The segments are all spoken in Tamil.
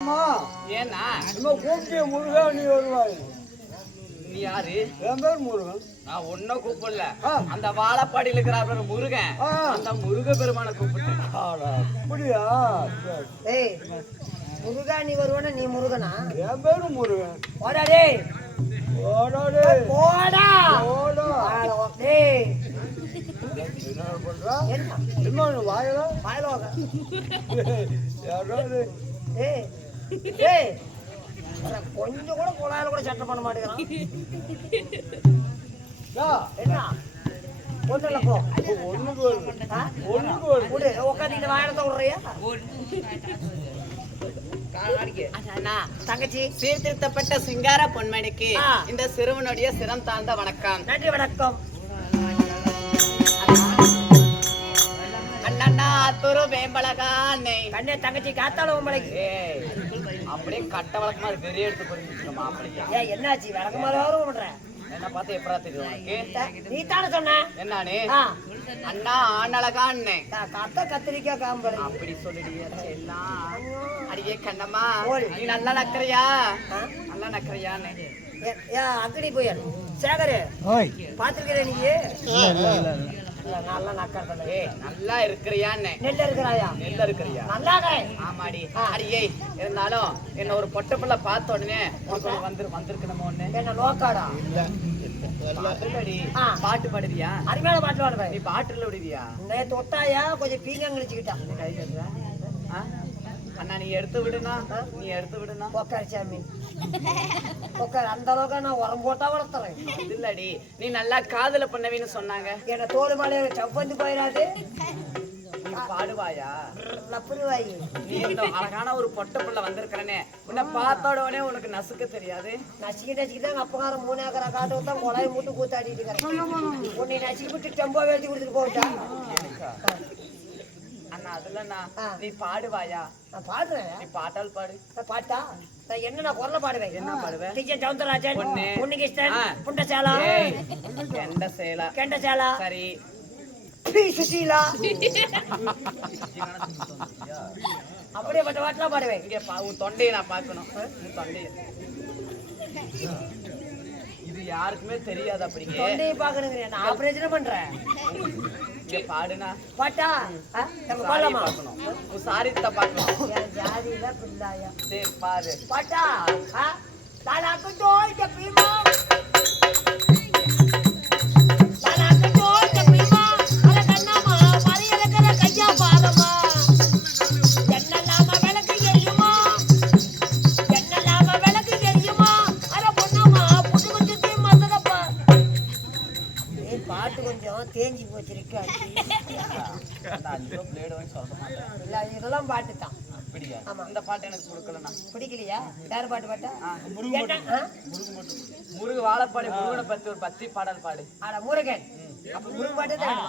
ஏன்னா கூப்பிட்டு முருகா நீ வருவாய். நீ யாரு? என் பேர் முருகன். நான் ஒன்னும் கூப்பிடல, அந்த வாழப்பாடியில் இருக்கிற முருகன், அந்த முருக பெருமான கூப்பிட்டேன். அப்படியா? ஏய் முருகா நீ வருவானா? நீ முருகனா? என் பேரு முருகன். போடா டேய், போடா டேய், போடா போடா டேய். என்ன பண்றா? என்ன இன்னொன்னு வாயில வாயிலோக யாராவது ஏய் ஏய் கொஞ்சம் கூட குழாயில கூட சட்டை பண்ண மாட்டேங்கிறான். என்ன ஒண்ணுல போ, ஒண்ணுக்கு வருது. உட்காந்து இந்த வாயிலத்தை விடுறியா? தங்கச்சி சீர்திருத்தப்பட்ட சிங்கார பொன்மணிக்கு இந்த சிறுவனுடைய சிரம் தாழ்ந்த வணக்கம். நன்றி வணக்கம். அண்ணா துரு வேம்பழகானே கண்ணே தங்கச்சி காத்தால உம்பளைக்கு அப்படியே கட்ட வழக்கமா வெறிய எடுத்து புரிஞ்சுக்கணும் மாப்பிள்ளையா. ஏன் என்னாச்சு? விளக்கமாறு பண்றேன். என்ன பார்த்து எப்படா தெரியும் உனக்கு? நீ தானே சொன்ன என்னானே? அண்ணா ஆனழகான்னே கத்த கத்திரிக்காய் காம்பு அப்படி சொல்லிடியா? எல்லாம் அடியே கண்ணம்மா நீ நல்லா நக்கறியா? நல்லா நக்கறியான்னு அக்கடி போயாரு சேகரு பாத்துருக்கிற நீ? நல்லா நக்கறதுல நல்லா இருக்கிறியான்னு. நெல்ல இருக்கிறாயா? நெல்ல இருக்கிறியா? நல்லாக ஆமாடி. அடியே இருந்தாலும் என்ன ஒரு பொட்ட பிள்ளை பார்த்த உடனே வந்திருக்கணுமோ ஒண்ணு. என்ன நோக்காடா? பாட்டு பாடுவியா? அருமையான பாட்டு பாடுவேன். நீ பாட்டுல விடுவியா? நேத்து ஒத்தாயா கொஞ்சம் பீங்க கழிச்சுக்கிட்டா. அண்ணா நீ எடுத்து விடுனா, நீ எடுத்து விடுனா. உக்காரு சாமி உக்காரு. அந்த அளவுக்கு நான் உரம் போட்டா வளர்த்துறேன். இல்லடி நீ நல்லா காதல பண்ணவின்னு சொன்னாங்க. என்ன தோல் மலையில சப்பந்து போயிடாது. நீ பாடுவாயா? நப்புருவாயி. நீ இந்த அழகான ஒரு பொட்ட புள்ள வந்திருக்கிறனே, உன்னை பார்த்தோட உடனே உனக்கு நசுக்க தெரியாது? நசுக்கிட்டு அப்பகாரம் 3 ஏக்கரா காட்டு தான் கொலையை மூட்டு கூத்தாடிட்டு இருக்கிறேன். உன்னை நசுக்கி விட்டு டெம்போ வேட்டி கொடுத்துட்டு போட்டா. அண்ணா அதுலண்ணா நீ பாடுவாயா? நான் பாடுறேன். நீ பாட்டால் பாடு. பாட்டா? என்ன நான் குரல பாடுவேன். என்ன பாடுவேன்? டிஜே சவுந்தரராஜன், பொன்னிகிருஷ்ணன், புண்டசேலா, கெண்டசேலா, சரி பி சுசீலா, அப்படியே பட்ட பாட்டுலாம் பாடுவேன். இங்க உன் தொண்டையை நான் பார்க்கணும். உன் தொண்டைய இது யாருக்குமே தெரியாது. அப்படிங்க தொண்டையை பார்க்கணுங்க. நான் ஆபரேஷன் பண்றேன். பாடுனா பாட்டா நம்ம பாடலாமா? உன் சாரித்த பார்க்கணும். ஜாதியில பிள்ளாயா? சரி பாரு. பாட்டா தாலாக்கு தோய் தப்பிமா தாலாக்கு தோய் தப்பிமா அட கண்ணம்மா மரியலக்கற கையா பாரமா என்னலாம விளக்கு எரியுமா என்னலாம விளக்கு எரியுமா அட பொண்ணம்மா புது குஞ்சுத்தி மசரப்பா. ஏய் பாட்டு கொஞ்சம் தேஞ்சி போச்சிருக்கா. இல்ல இதெல்லாம் பாட்டு தான். அப்படியா? இந்த பாட்டு எனக்கு கொடுக்கலண்ணா. பிடிக்கலையா? வேற பாட்டு பாட்டா? முருகு வாழப்பாடி முருகனை பத்தி ஒரு பத்தி பாடல் பாடு. ஆனா முருகன் அப்ப முருகன் பாட்டு தான்.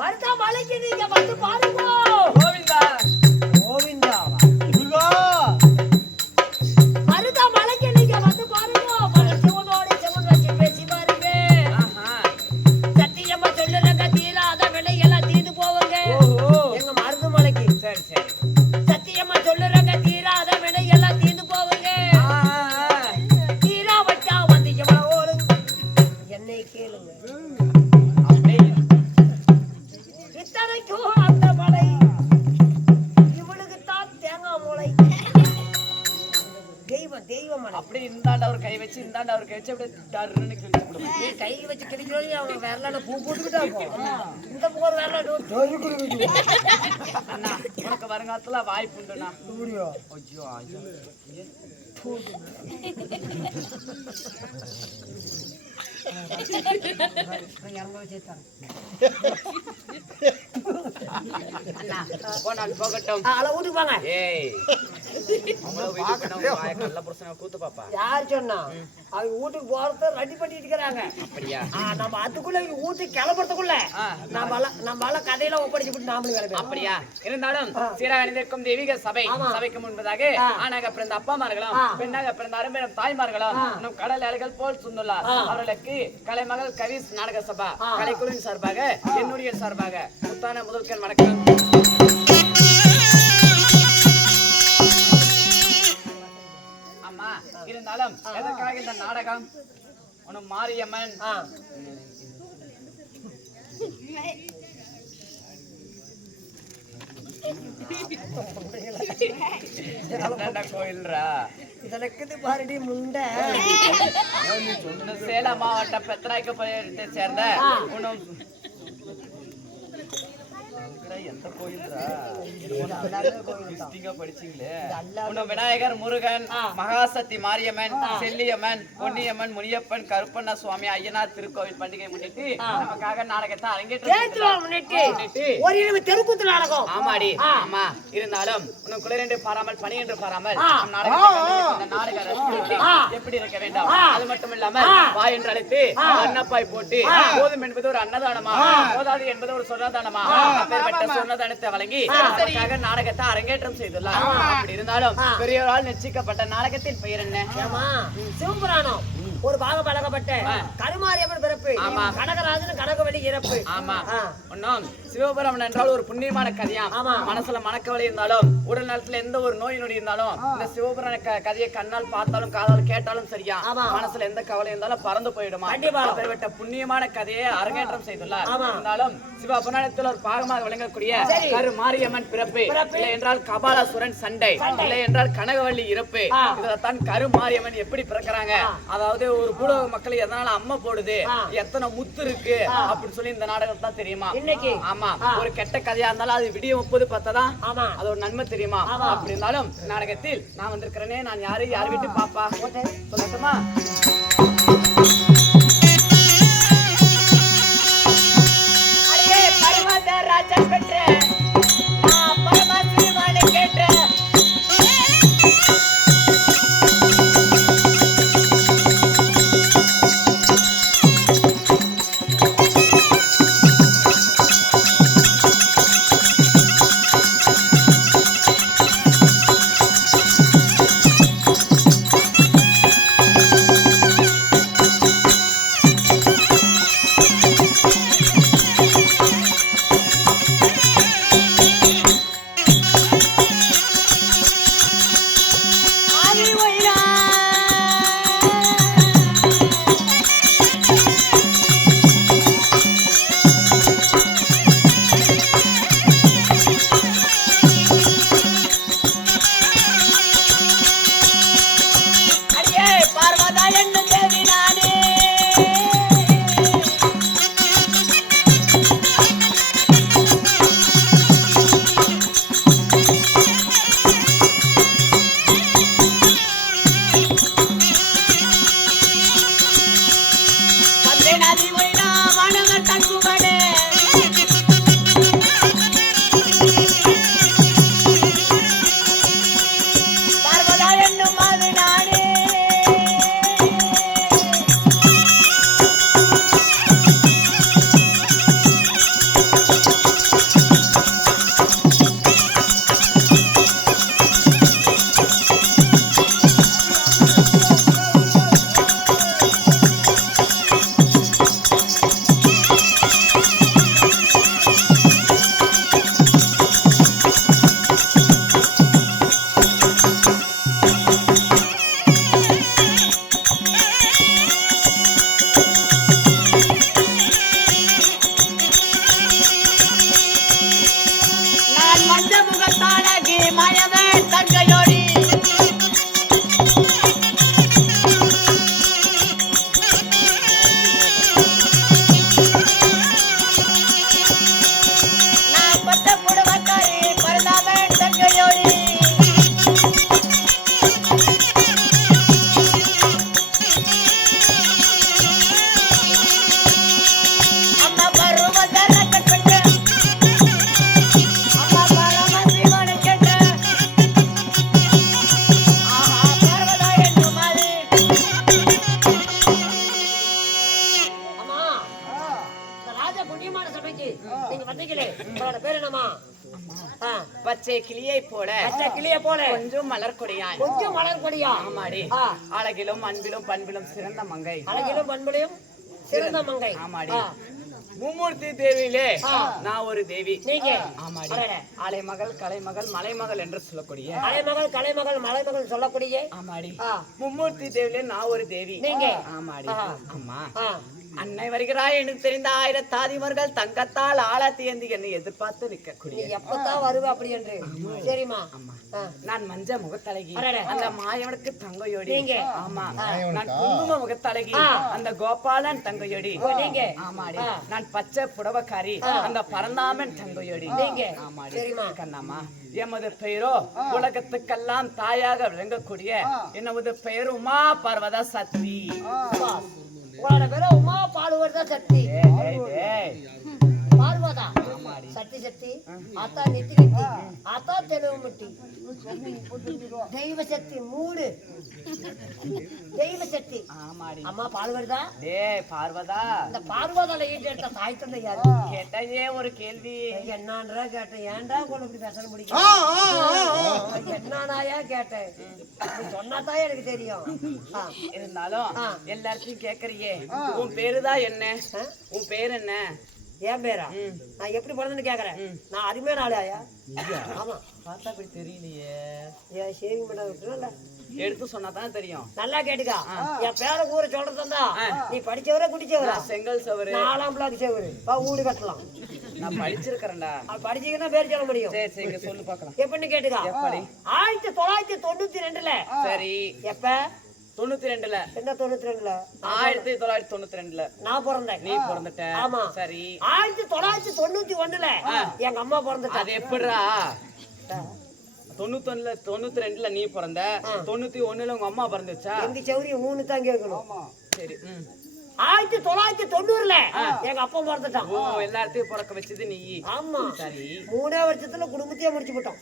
மருதா மலைக்கு நீங்க வந்து பாருங்க. கோவிந்தா கோவிந்தா முருகா மருதா மலைக்கு நீங்க வந்து பாருங்க. மனசோட செவன் வச்சு பேசி பாருங்க. சத்தியமா சொல்லுறங்க தீராத விலை எல்லாம் தீர்ந்து போவங்க. எங்க மருது மலைக்கு சரி சரி சத்தியமா சொல்லுறங்க தீராத விலை எல்லாம் தீர்ந்து போவங்க. தீரா வச்சா வந்து எவ்வளவு ஓடு என்னை கேளுங்க. இத்தனைக்கும் அந்த மலை இவளுக்கு தான் தேங்காய் மூளை. தெய்வம் தெய்வம் மலை. அப்படி இந்தாண்ட ஒரு கை வச்சு இந்தாண்ட ஒரு கை வச்சு அப்படியே டர்ன்னு கிழிச்சு விடுவேன். நீ கை வச்சு கிடைக்கிறோம். அவங்க விரலான பூ போட்டுக்கிட்டா இந்த போர் விரலான அண்ணா உனக்கு வருங்காலத்துல வாய்ப்பு உண்டுண்ணா. முடியும். ஐயோ ஐயோ போகட்டும். யார் சொன்னா? அவங்க வீட்டுக்கு போறத ரெடி பண்ணிட்டு இருக்கிறாங்க. நம்ம அதுக்குள்ள வீட்டுக்கு கிளம்புறதுக்குள்ள நம்ம கதையில ஒப்படைச்சு நாமளும் கிளம்பி. அப்படியா? இருந்தாலும் சீராக தெய்வீக சபை சபைக்கு முன்பதாக ஆணாக பிறந்த அப்பாமார்களும் பெண்ணாக பிறந்த அருமையான தாய்மார்களும் நம் கடல் அலைகள் போல் சுந்துள்ளார். அவர்களுக்கு கலைமகள் கவிஸ் நாடக சபா கலைக்குழுவின் சார்பாக என்னுடைய சார்பாக முத்தான முதல்கண் வணக்கம். இருந்தாலும் எதற்காக இந்த நாடகம் உனக்கு மாரியம்மன் கோயில்ரா இதற்கு பாருடி முண்டை சேலம் மாவட்டம் பெத்தராய்க்கப்பள்ளத்தை சேர்ந்த எந்த கோயில்ரா படிச்சீங்களே விநாயகர், முருகன், மகாசக்தி, மாரியம்மன், செல்லியம்மன், பொன்னியம்மன், முனியப்பன், கருப்பண்ண சுவாமி, ஐயனார் திருக்கோவில் பண்டிகை முன்னிட்டு நமக்காக நாடகத்தை அரங்கேற்றம் தெருக்கூத்து நாடகம். ஆமாடி ஆமா. இருந்தாலும் உனக்கு குளிர் என்று பாராமல் பனி என்று பாராமல் நாடகம் எப்படி இருக்க வேண்டும். அது மட்டும் இல்லாம வாய் என்று அழைத்து அன்னப்பாய் போட்டு போதும் என்பது ஒரு அன்னதானமா, போதாது என்பது ஒரு சொன்னதானமா, அப்பேற்பட்ட சொன்னதானத்தை வழங்கி நாடகத்தை அரங்கேற்றம் செய்துள்ளார். அப்படி இருந்தாலும் பெரியவரால் நிச்சயிக்கப்பட்ட நாடகத்தின் பெயர் என்ன? சிவபுராணம். ஒரு பாக பழகப்பட்ட கருமாரியம்மன் பிறப்பு, கனகராஜன் கனகவழி இறப்பு. ஆமா. ஒன்னும் சிவபுராணம் என்றால் ஒரு புண்ணியமான கதையா. மனசுல மனக்கவலை இருந்தாலும் உடல் நலத்துல எந்த ஒரு நோய் நொடி இருந்தாலும் இந்த சிவபுராண கதையை கண்ணால் பார்த்தாலும் காதால் கேட்டாலும் சரியா, மனசுல எந்த கவலை இருந்தாலும் பறந்து போயிடுமா. அப்பேற்பட்ட புண்ணியமான கதையை அரங்கேற்றம் செய்துள்ளார். இருந்தாலும் சிவபுராணத்தில் ஒரு பாகமாக விளங்கக்கூடிய கருமாரியம்மன் பிறப்பு, இல்லை என்றால் கபாலசுரன் சண்டை, இல்லை என்றால் கனகவள்ளி இறப்பு, இதைத்தான் கருமாரியம்மன் எப்படி பிறக்கிறாங்க, அதாவது ஒரு பூலோக மக்களை எதனால அம்மா போடுது, எத்தனை முத்து இருக்கு அப்படின்னு சொல்லி இந்த நாடகம் தான் தெரியுமா இன்னைக்கு. ஆமா. ஒரு கெட்ட கதையா இருந்தாலும் அது விடிய 30 தான் அது ஒரு நன்மை தெரியுமா. அப்படி இருந்தாலும் நாடகத்தில் நான் வந்திருக்கிறேனே, நான் யாரு வீட்டு பாப்பா சொல்லட்டுமா? ராஜன் பெற்ற பரமசிவனை கேட்ட பச்சை கிளியை போல கொஞ்சம் மலர் கொடியா. ஆமாடி. அழகிலும் அன்பிலும் பண்பிலும் சிறந்த மங்கை. ஆமாடி. மும்மூர்த்தி தேவியிலே நான் ஒரு தேவி. நீங்க ஆமாடி. அலைமகள், கலைமகள், மலைமகள் என்று சொல்லக்கூடிய அலைமகள், கலைமகள், மலைமகள் சொல்லக்கூடிய ஆமாடி. மும்மூர்த்தி தேவியிலே நான் ஒரு தேவி. நீங்க ஆமாடி. அம்மா அன்னை வருகிறாய் என்று தெரிந்த 1000 தாதிமார்கள் தங்கத்தால் ஆழத்தியந்தி என்னை எதிர்பார்த்து நிற்கக்கூடிய நீ எப்பதான் வருவ அப்படி என்று சரிமா. நான் மஞ்ச முகத்தழகி, அந்த மாயவனுக்கு தங்கையோடி. ஆமா. நான் குங்கும முகத்தழகி, அந்த கோபாலன் தங்கையோடி. நீங்க ஆமாடி. நான் பச்சை புடவக்காரி, அந்த பரந்தாமன் தங்கையோடி. நீங்க ஆமாடி. கண்ணம்மா எமது பெயரோ உலகத்துக்கெல்லாம் தாயாக விளங்கக்கூடிய என்னமது பெயர் உமா பார்வதா சக்தி. உங்களோட பேர உமா பாடுவதா சக்தி. பார்வதா சக்தி சக்தி ஆத்தா நெத்தி நெத்தி ஆத்தா தெலுங்கு முட்டி தெய்வ சக்தி மூடு தெய்வ சக்தி. அம்மா பாடுவதா பார்வதா. இந்த பார்வதால ஈட்ட தாய் தந்தை யாரு கேட்டே ஒரு கேள்வி. என்னன்றா கேட்டேன். ஏன்டா உங்களை இப்படி பேச முடியும்? என்னன்னாயா கேட்டேன். சொன்னாதான் எனக்கு தெரியும். இருந்தாலும் எல்லாத்தையும் கேக்குறியே, உன் பேருதான் என்ன? உன் பேர் என்ன? ஏன் பேரா? நான் எப்படி பிறந்தேன்னு கேக்குறேன். நான் அருமையான ஆளையா? ஆமா. பார்த்தா அப்படி தெரியலையே. ஏன் ஷேவிங் பண்ண விட்டுல எடுத்து சொன்னாதான் தெரியும். நல்லா கேட்டுக்கா. என் பேர ஊரை சொல்றதா நீ படிச்சவரா குடிச்சவரா? செங்கல் சவரு 4ஆம் பிளாக் சவரு வீடு கட்டலாம். நான் படிச்சிருக்கிறேன்டா. படிச்சீங்கன்னா பேர் சொல்ல முடியும். சரி சரி சொல்லு பாக்கலாம். எப்படின்னு கேட்டுக்கா. 1992ல. சரி. எப்ப? 92ல. என்ன 92ல? 1992ல நான் பிறந்தேன். நீ பிறந்துட்ட. ஆமா. சரி. 1991ல எங்க அம்மா பிறந்துட்டா. அது எப்படிடா? 92ல நீ பிறந்த, 91ல உங்க அம்மா பிறந்துச்சா? எங்க சௌரியம் 3 தான் கேட்கணும். சரி. 1990ல எங்க அப்பா பிறந்துட்டான். ஓ, எல்லாத்தையும் பிறக்க வச்சது நீ. ஆமா. சரி. 3 வருஷத்துல குடும்பத்தையே முடிச்சு போட்டோம்.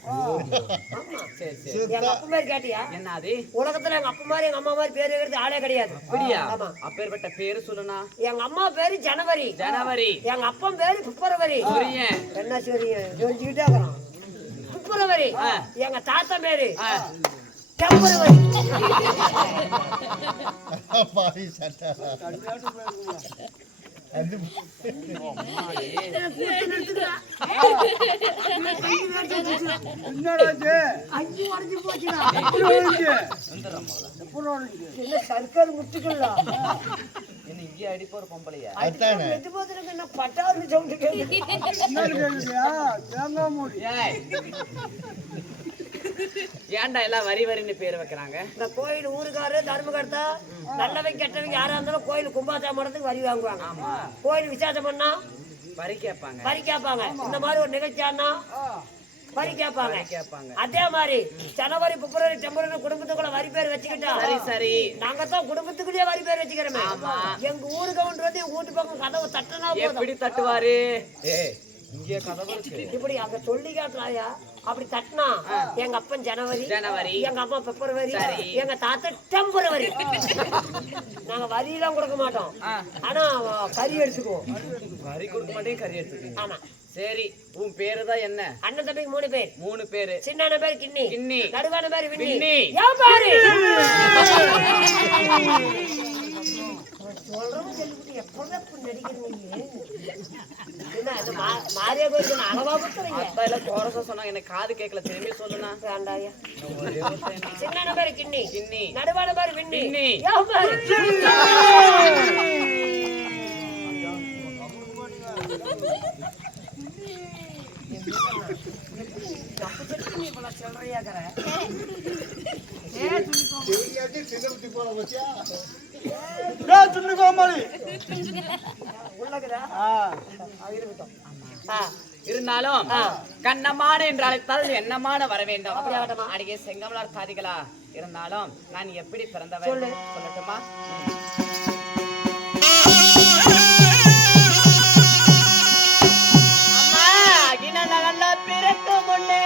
ஆமா. சரி சரி. எங்க அப்பா மாதிரி கேட்டியா? என்ன அது? உலகத்துல எங்க அப்பா மாதிரி எங்க அம்மா மாதிரி பேர் வைக்கிறது ஆளே கிடையாது. அப்படியா? ஆமா. அப்பேர்பட்ட பேரு சொல்லுனா. எங்க அம்மா பேரு ஜனவரி. எங்க அப்பா பேரு பிப்ரவரி. என்ன சூரியன் சொல்லிக்கிட்டே இருக்கிறான். பிப்ரவரி. எங்க தாத்தா பேரு பிப்ரவரி. சர்க்கார் முட்டுக்கல இங்கே அடிப்ப ஒரு பொம்பளையா? பட்டாரு சவுண்டு கேட்குது. ஏன்டா எல்லாம் வரி வரின்னு பேர் வைக்கிறாங்க? இந்த கோயில் ஊருக்காரு தர்மகர்த்தா நல்லவங்க கெட்டவங்க யாரா இருந்தாலும் கோயில் கும்பாச்சாமத்துக்கு வரி வாங்குவாங்க. கோயில் விசேஷம் பண்ணா வரி கேட்பாங்க. இந்த மாதிரி ஒரு நிகழ்ச்சியானா வரி கேட்பாங்க. அதே மாதிரி ஜனவரி பிப்ரவரி டெம்பரரி குடும்பத்துக்குள்ள வரி பேர் வச்சுக்கிட்டா சரி. நாங்க தான் குடும்பத்துக்குள்ளே வரி பேர் வச்சுக்கிறோமே. எங்க ஊரு கவுண்டர் வந்து வீட்டு பக்கம் கதவு தட்டினா எப்படி தட்டுவாரு? இங்கே கதவு இப்படி அங்க சொல்லி காட்டுறாயா? அப்படி தட்டினா எங்க அப்பன் ஜனவரி, எங்க அம்மா பிப்ரவரி, எங்க தாத்தா டெம்பரவரி. நாங்க வரியெல்லாம் கொடுக்க மாட்டோம், ஆனா கறி எடுத்துக்குவோம். வரி கொடுக்க மாட்டேன், கறி எடுத்துக்குவோம். ஆமா. சரி, உன் பேரு தான் என்ன? அண்ணன் தம்பிக்கு 3 பேர். 3 பேரு. சின்ன பேர் கிண்ணி, நடுவான பேர் விண்ணி. சொல்றவங்க சொல்லிவிட்டு எப்பதான் நடிக்கிறீங்க? மாரியா கோயில் அளவா கொடுத்துறீங்க. சொன்னாங்க, எனக்கு காது கேட்கல, திரும்பி சொல்லுனா. வேண்டாயா. சின்ன பேர் கிண்ணி, நடுவான பேர் விண்ணி. இருந்தாலும் கண்ணமான என்று அழைத்தால் என்னமான வர வேண்டும். அடியே செங்கமலர் சாதிகளா இருந்தாலும் நான் எப்படி பிறந்தவன் சொல்லட்டுமா? அம்மா அகில பிறக்கும் முன்னே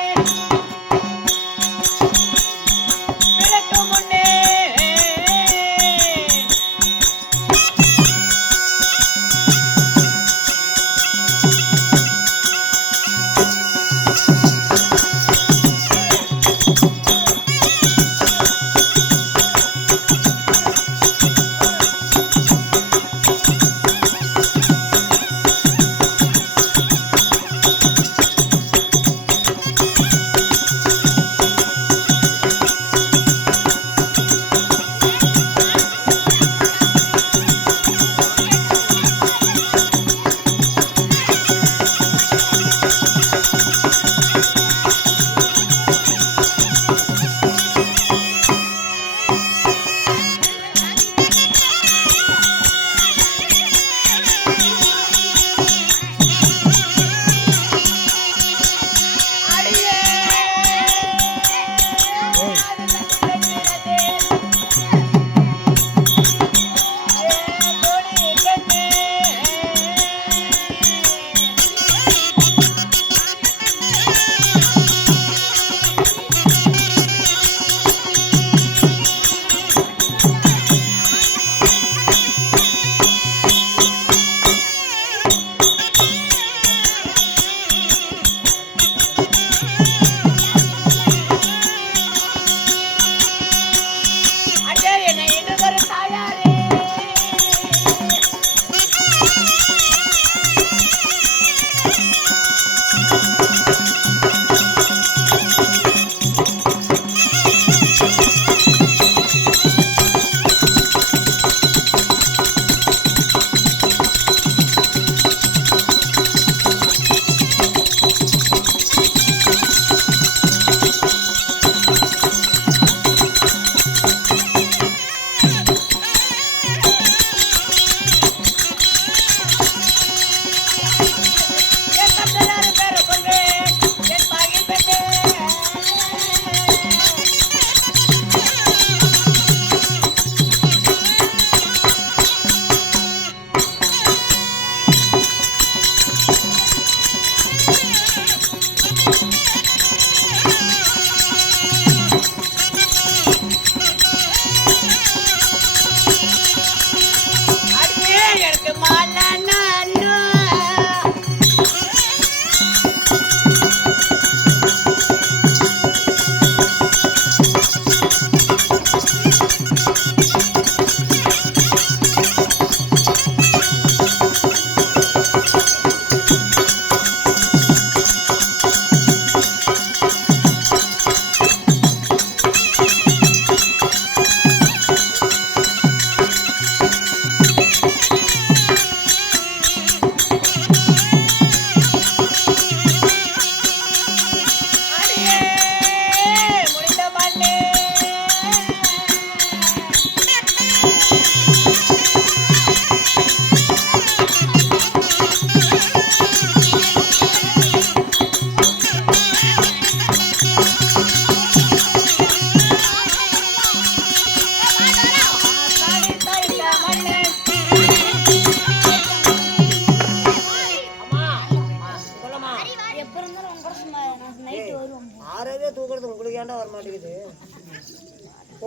மாட்டேங்குது.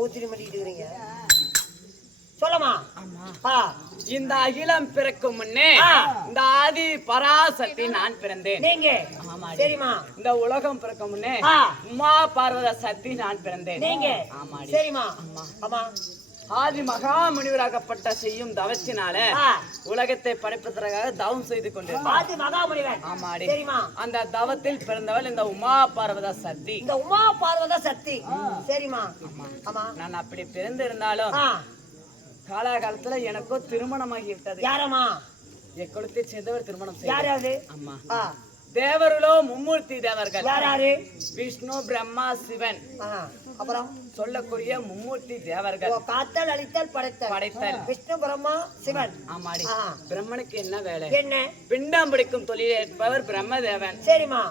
ஊத்திரி மாட்டிக்கிட்டு இருக்கிறீங்க. சொல்லமா? இந்த அகிலம் பிறக்கும் முன்னே இந்த ஆதி பராசக்தி நான் பிறந்தேன். நீங்க சரிமா? இந்த உலகம் பிறக்கும் முன்னே உமா பார்வத சக்தி நான் பிறந்தேன். நீங்க சரிமா? ஆமா. ஆதி மகா முனிவராகப்பட்ட செய்யும் தவத்தினால உலகத்தை படைப்பதற்காக தவம் செய்து கொண்டிருந்தார். ஆதி மகா முனிவர். ஆமாடி. சரிமா? அந்த தவத்தில் பிறந்தவள் இந்த உமா பார்வத சக்தி. இந்த உமா பார்வத சக்தி. சரிமா? ஆமா. நான் அப்படி பிறந்திருந்தாலும் காலகாலத்துல எனக்கோ திருமணமாகி விட்டது. யாரம்மா? என் குலத்தை சேர்ந்தவர் திருமணம் செய்தார். யாராவது? அம்மா தேவர்களோ மும்மூர்த்தி தேவர்கள். யாராரு? விஷ்ணு பிரம்மா சிவன். அப்புறம் சொல்லக்கூடிய மும்மூர்த்தி தேவர்கள். காத்தல் அழித்தல் படைத்தல் விஷ்ணு பிரம்மா சிவன். ஆமாடி. பிரம்மனுக்கு என்ன வேலை? என்ன? பிண்டம் பிடிக்கும் தொழில் ஏற்பவர் பிரம்மதேவன். சரிமா?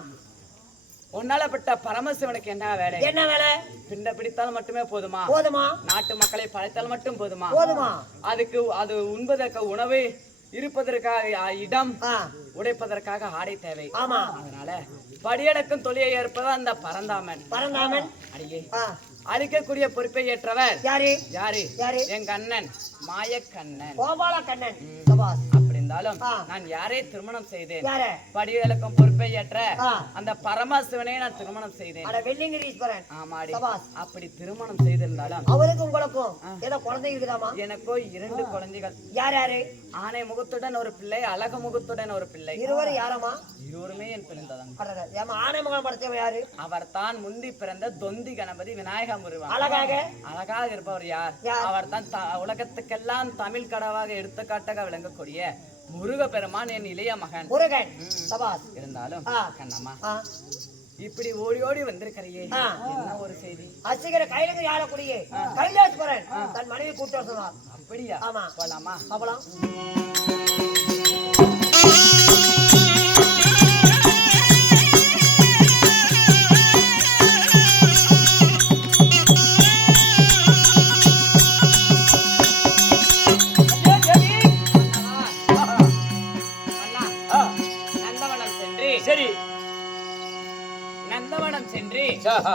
உன்னாலப்பட்ட பரமசிவனுக்கு என்ன வேலை? என்ன வேலை? பிண்ட பிடித்தால் மட்டுமே போதுமா? போதுமா? நாட்டு மக்களை படைத்தால் மட்டும் போதுமா? போதுமா? அதுக்கு அது உண்பதற்கு உணவு, இருப்பதற்காக இடம், உடைப்பதற்காக ஆடை தேவை. ஆமா. அதனால படியடக்கும் தொழிலை ஏற்பது அந்த பரந்தாமன். அடியே அழிக்கக்கூடிய பொறுப்பை ஏற்றவர் யாரு? யாரு? எங்க அண்ணன் மாயக்கண்ணன், கோபால கண்ணன். அப்படி இருந்தாலும் நான் யாரை திருமணம் செய்தேன்? படியடக்கும் பொறுப்பை ஏற்ற அந்த பரமசிவனை நான் திருமணம் செய்தேன். ஆமாடி. அப்படி திருமணம் செய்திருந்தாலும் அவருக்கு உங்களுக்கும் ஏதோ குழந்தை இருக்குதாமா? எனக்கோ 2 குழந்தைகள். யாரு? ஆனை முகத்துடன் ஒரு பிள்ளை, அழகு முகத்துடன் ஒரு பிள்ளை. இருவரும் யாரமா? இருவருமே என் பிறந்ததான். ஆனை மகன் படைத்தவர் யாரு? அவர் தான் முந்தி பிறந்த தொந்தி கணபதி விநாயக முருகன். அழகாக இருப்பவர் யார்? அவர் தான் உலகத்துக்கெல்லாம் தமிழ் கடவாக எடுத்துக்காட்டாக விளங்கக்கூடிய முருக பெருமான் என் இளைய மகன். முருகன். இருந்தாலும் கண்ணம்மா இப்படி ஓடி ஓடி வந்திருக்கிறையே, என்ன ஒரு செய்தி? அசிகர கையில யாழக்கூடிய கைலாசபுரன் தன் மனைவி கூட்ட சொன்னார். அப்படியா? ஆமா. போலாமா? போலாம்.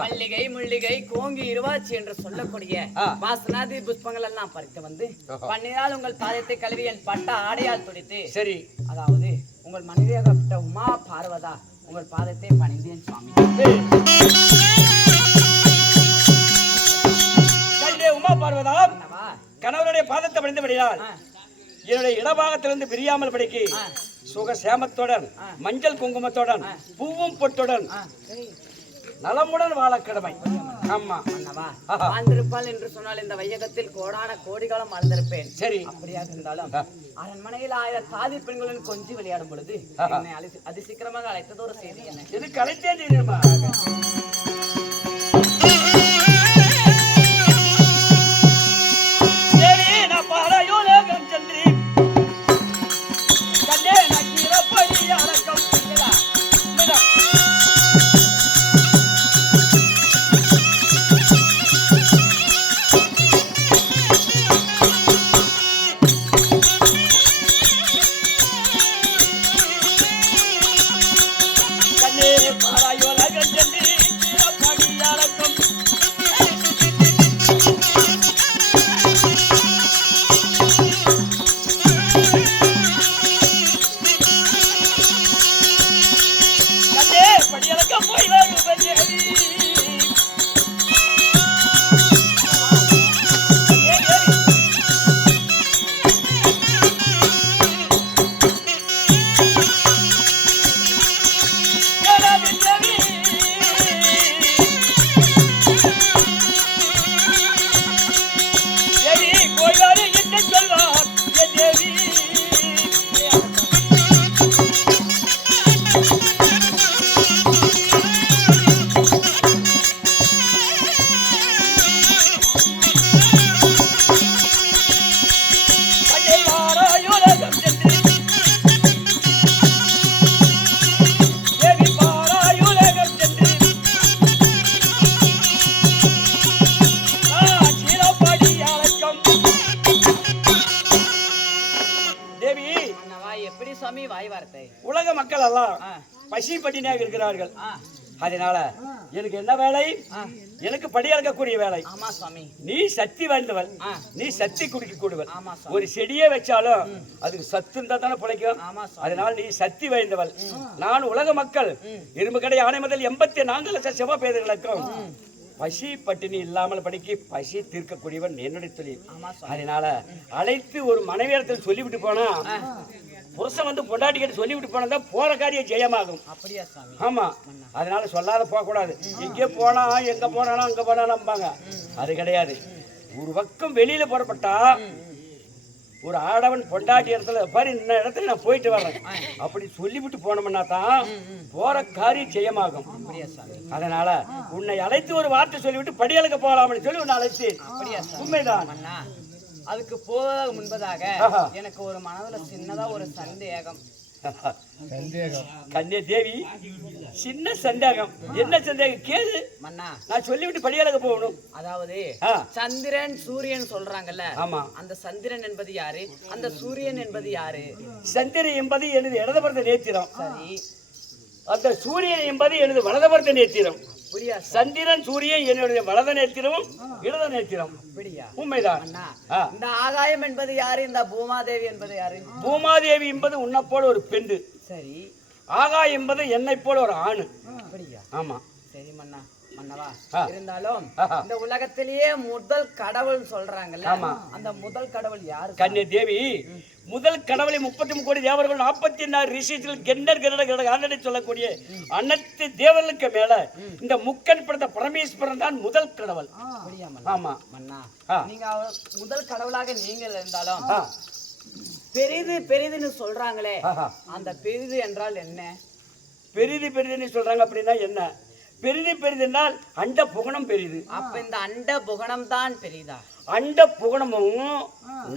மல்லிகை, முள்ளிகை, கோங்கி, இருவாச்சி என்று சொல்லக்கூடிய வாசனாதி புஷ்பங்கள் எல்லாம் பறித்து வந்து பன்னிரால் உங்கள் பாதத்தை கழுவி என் பட்ட ஆடையால் துடித்து, சரி, அதாவது உங்கள் மனைவியாகப்பட்ட உமா பார்வதா உங்கள் பாதத்தை பணிந்தேன் சுவாமி. உமா பார்வதா கணவருடைய பாதத்தை பணிந்து விடையால் என்னுடைய இடபாகத்திலிருந்து பிரியாமல் படிக்கு சுக சேமத்துடன் மஞ்சள் குங்குமத்துடன் பூவும் பொட்டுடன் நலமுடன் வாழ கடமை. ஆமா வாழ்ந்திருப்பாள் என்று சொன்னால் இந்த வையகத்தில் கோடான கோடிகாலம் வாழ்ந்திருப்பேன். சரி, அப்படியாக இருந்தாலும் அரண்மனையில் 1000 தாதி பெண்களுடன் கொஞ்சி விளையாடும் பொழுது என்னை அதிசீக்கிரமாக அழைத்தது ஒரு செய்தி. என்ன எதுக்கு அழைத்தே தெரியுமா? எப்படி சுவாமி வாய் வார்த்தை? உலக மக்கள் எல்லாம் பசி பட்டினியாக இருக்கிறார்கள். அதனால எனக்கு என்ன வேலை? எனக்கு படி அளக்கக்கூடிய வேலை. ஆமா சுவாமி. நீ சக்தி வாய்ந்தவள், நீ சக்தி குடிக்க கூடுவள். ஆமா சுவாமி. ஒரு செடியே வச்சாலும் அதுக்கு சத்து இருந்தா தானே பிழைக்கும். ஆமா சுவாமி. அதனால நீ சக்தி வாய்ந்தவள். நான் உலக மக்கள் இரும்பு கடை ஆணை முதல் 84 லட்சம் சிவபேதர்களுக்கும் பசி பட்டினி இல்லாமல் படிக்க பசி தீர்க்கக்கூடியவன் என்னுடைய தொழில். அதனால அழைத்து ஒரு மனைவியத்தில் சொல்லிவிட்டு போனா, புருஷன் வந்து பொண்டாட்டி கிட்ட சொல்லிவிட்டு போனா போற காரியம் ஜெயமாகும். அப்படியா சாமி? ஆமா. அதனால சொல்லாத போக கூடாது. எங்கே போனா எங்க போனானா அங்க போனானாம்பாங்க. அது கிடையாது. ஒரு பக்கம் வெளியில புறப்பட்டா ஒரு ஆடவன் பொண்டாட்டி இடத்துல பாரு, இந்த இடத்துல நான் போயிட்டு வர்றேன் அப்படி சொல்லிவிட்டு போனோம்னா தான் போற காரியம் ஜெயமாகும். அதனால உன்னை அழைத்து ஒரு வார்த்தை சொல்லிவிட்டு படியலுக்கு போகலாம்னு சொல்லி உன்னை அழைத்தேன். உண்மைதான். அதுக்கு போக முன்பதாக எனக்கு ஒரு மனதுல சின்னதா ஒரு சந்தேகம். கன்னியா தேவி, சின்ன சந்தேகம். என்ன சந்தேகம் கேளு மன்னா. நான் சொல்லிவிட்டு படியலுக்கு போகணும். அதாவது சந்திரன் சூரியன் சொல்றாங்கல்ல. ஆமா. அந்த சந்திரன் என்பது யாரு? அந்த சூரியன் என்பது யாரு? சந்திரன் என்பது எனது இடதுபுறத்த நேத்திரம். சரி. அந்த சூரியன் என்பது எனது வலதுபுறத்த நேத்திரம். புரியா? சந்திரன் சூரியன் என்னுடைய வலது நேத்திரமும் இடது நேத்திரம். அப்படியா? உண்மைதான். இந்த ஆகாயம் என்பது யாரு? இந்த பூமாதேவி என்பது யாரு? பூமாதேவி என்பது உன்னை போல ஒரு பெண்டு. சரி. ஆகாயம் என்பது என்னை போல ஒரு ஆணு. அப்படியா? ஆமா. சரி மன்னா. மன்னவா, இருந்தாலும் இந்த உலகத்திலேயே முதல் கடவுள் சொல்றாங்கல்ல. அந்த முதல் கடவுள் யாரு? கன்னியா தேவி, முதல் கடவுளை 33 கோடி தேவர்கள் 44 ரிஷிகள் கெண்டர் கரடை சொல்லக்கூடிய அனைத்து தேவர்களுக்கு மேல இந்த முக்கன் பிறந்த பரமேஸ்வரன் தான் முதல் கடவுள். ஆமா மன்னா. நீங்க முதல் கடவுளாக நீங்க இருந்தாலும் பெரிது பெரிதுன்னு சொல்றாங்களே, அந்த பெரிது என்றால் என்ன? பெரிது பெரிதுன்னு சொல்றாங்க அப்படின்னா என்ன? பெரிது பெரிதுனால் அண்ட புகணம் பெரிது. அப்ப இந்த அண்ட புகணம் தான் பெரிதா? அண்ட புகணமும்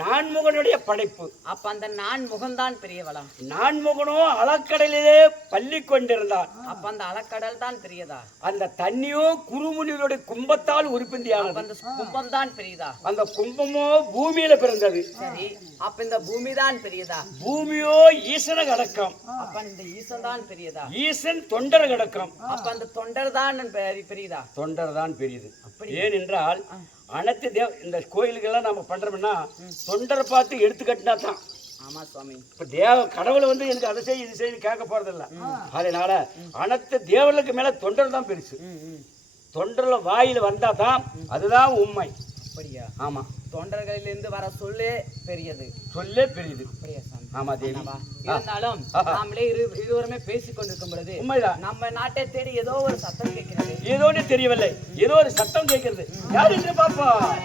நான்முகனுடைய படைப்பு. அப்ப அந்த நான்முகம்தான் பெரியவளா? நான்முகனோ அலக்கடலிலே பள்ளி கொண்டிருந்தான். அப்ப அந்த அலக்கடல் தான் பெரியதா? அந்த தண்ணியோ குறுமுனிகளுடைய கும்பத்தால் உருப்பிந்தியானது. அந்த கும்பம் தான் பெரியதா? அந்த கும்பமோ பூமியில பிறந்தது. சரி. அப்ப இந்த பூமி தான் பெரியதா? பூமியோ ஈசன கடக்கம். அப்ப இந்த ஈசன் தான் பெரியதா? ஈசன் தொண்டர் கடக்கம். அப்ப அந்த தொண்டர் தான் பெரியதா? தொண்டர் தான் பெரியது. ஏனென்றால் அனைத்து இந்த கோயிலுக்கெல்லாம் நம்ம பண்றோம்னா தொண்டரை பார்த்து எடுத்துக்கட்டினா தான். ஆமா சுவாமி. இப்ப கடவுளை வந்து எனக்கு அதை செய்ய இது செய்ய கேட்க போறதில்ல. அதனால அனைத்து தேவர்களுக்கு மேல தொண்டர் தான் பெருசு. தொண்டர்ல வாயில வந்தா தான் அதுதான் உண்மை. அப்படியா? ஆமா. தொண்டர்களிலிருந்து வர சொல்லே பெரியது. சொல்லே பெரியது. அப்படியா சாமி? ஆமா தேவி. இருந்தாலும் நாமளே இருவருமே பேசிக் கொண்டிருக்கும் பொழுது உண்மைதான், நம்ம நாட்டை தேடி ஏதோ ஒரு சத்தம் கேட்கிறது. ஏதோன்னு தெரியவில்லை, ஏதோ ஒரு சத்தம் கேட்கிறது. யாரு என்று பாப்போம்.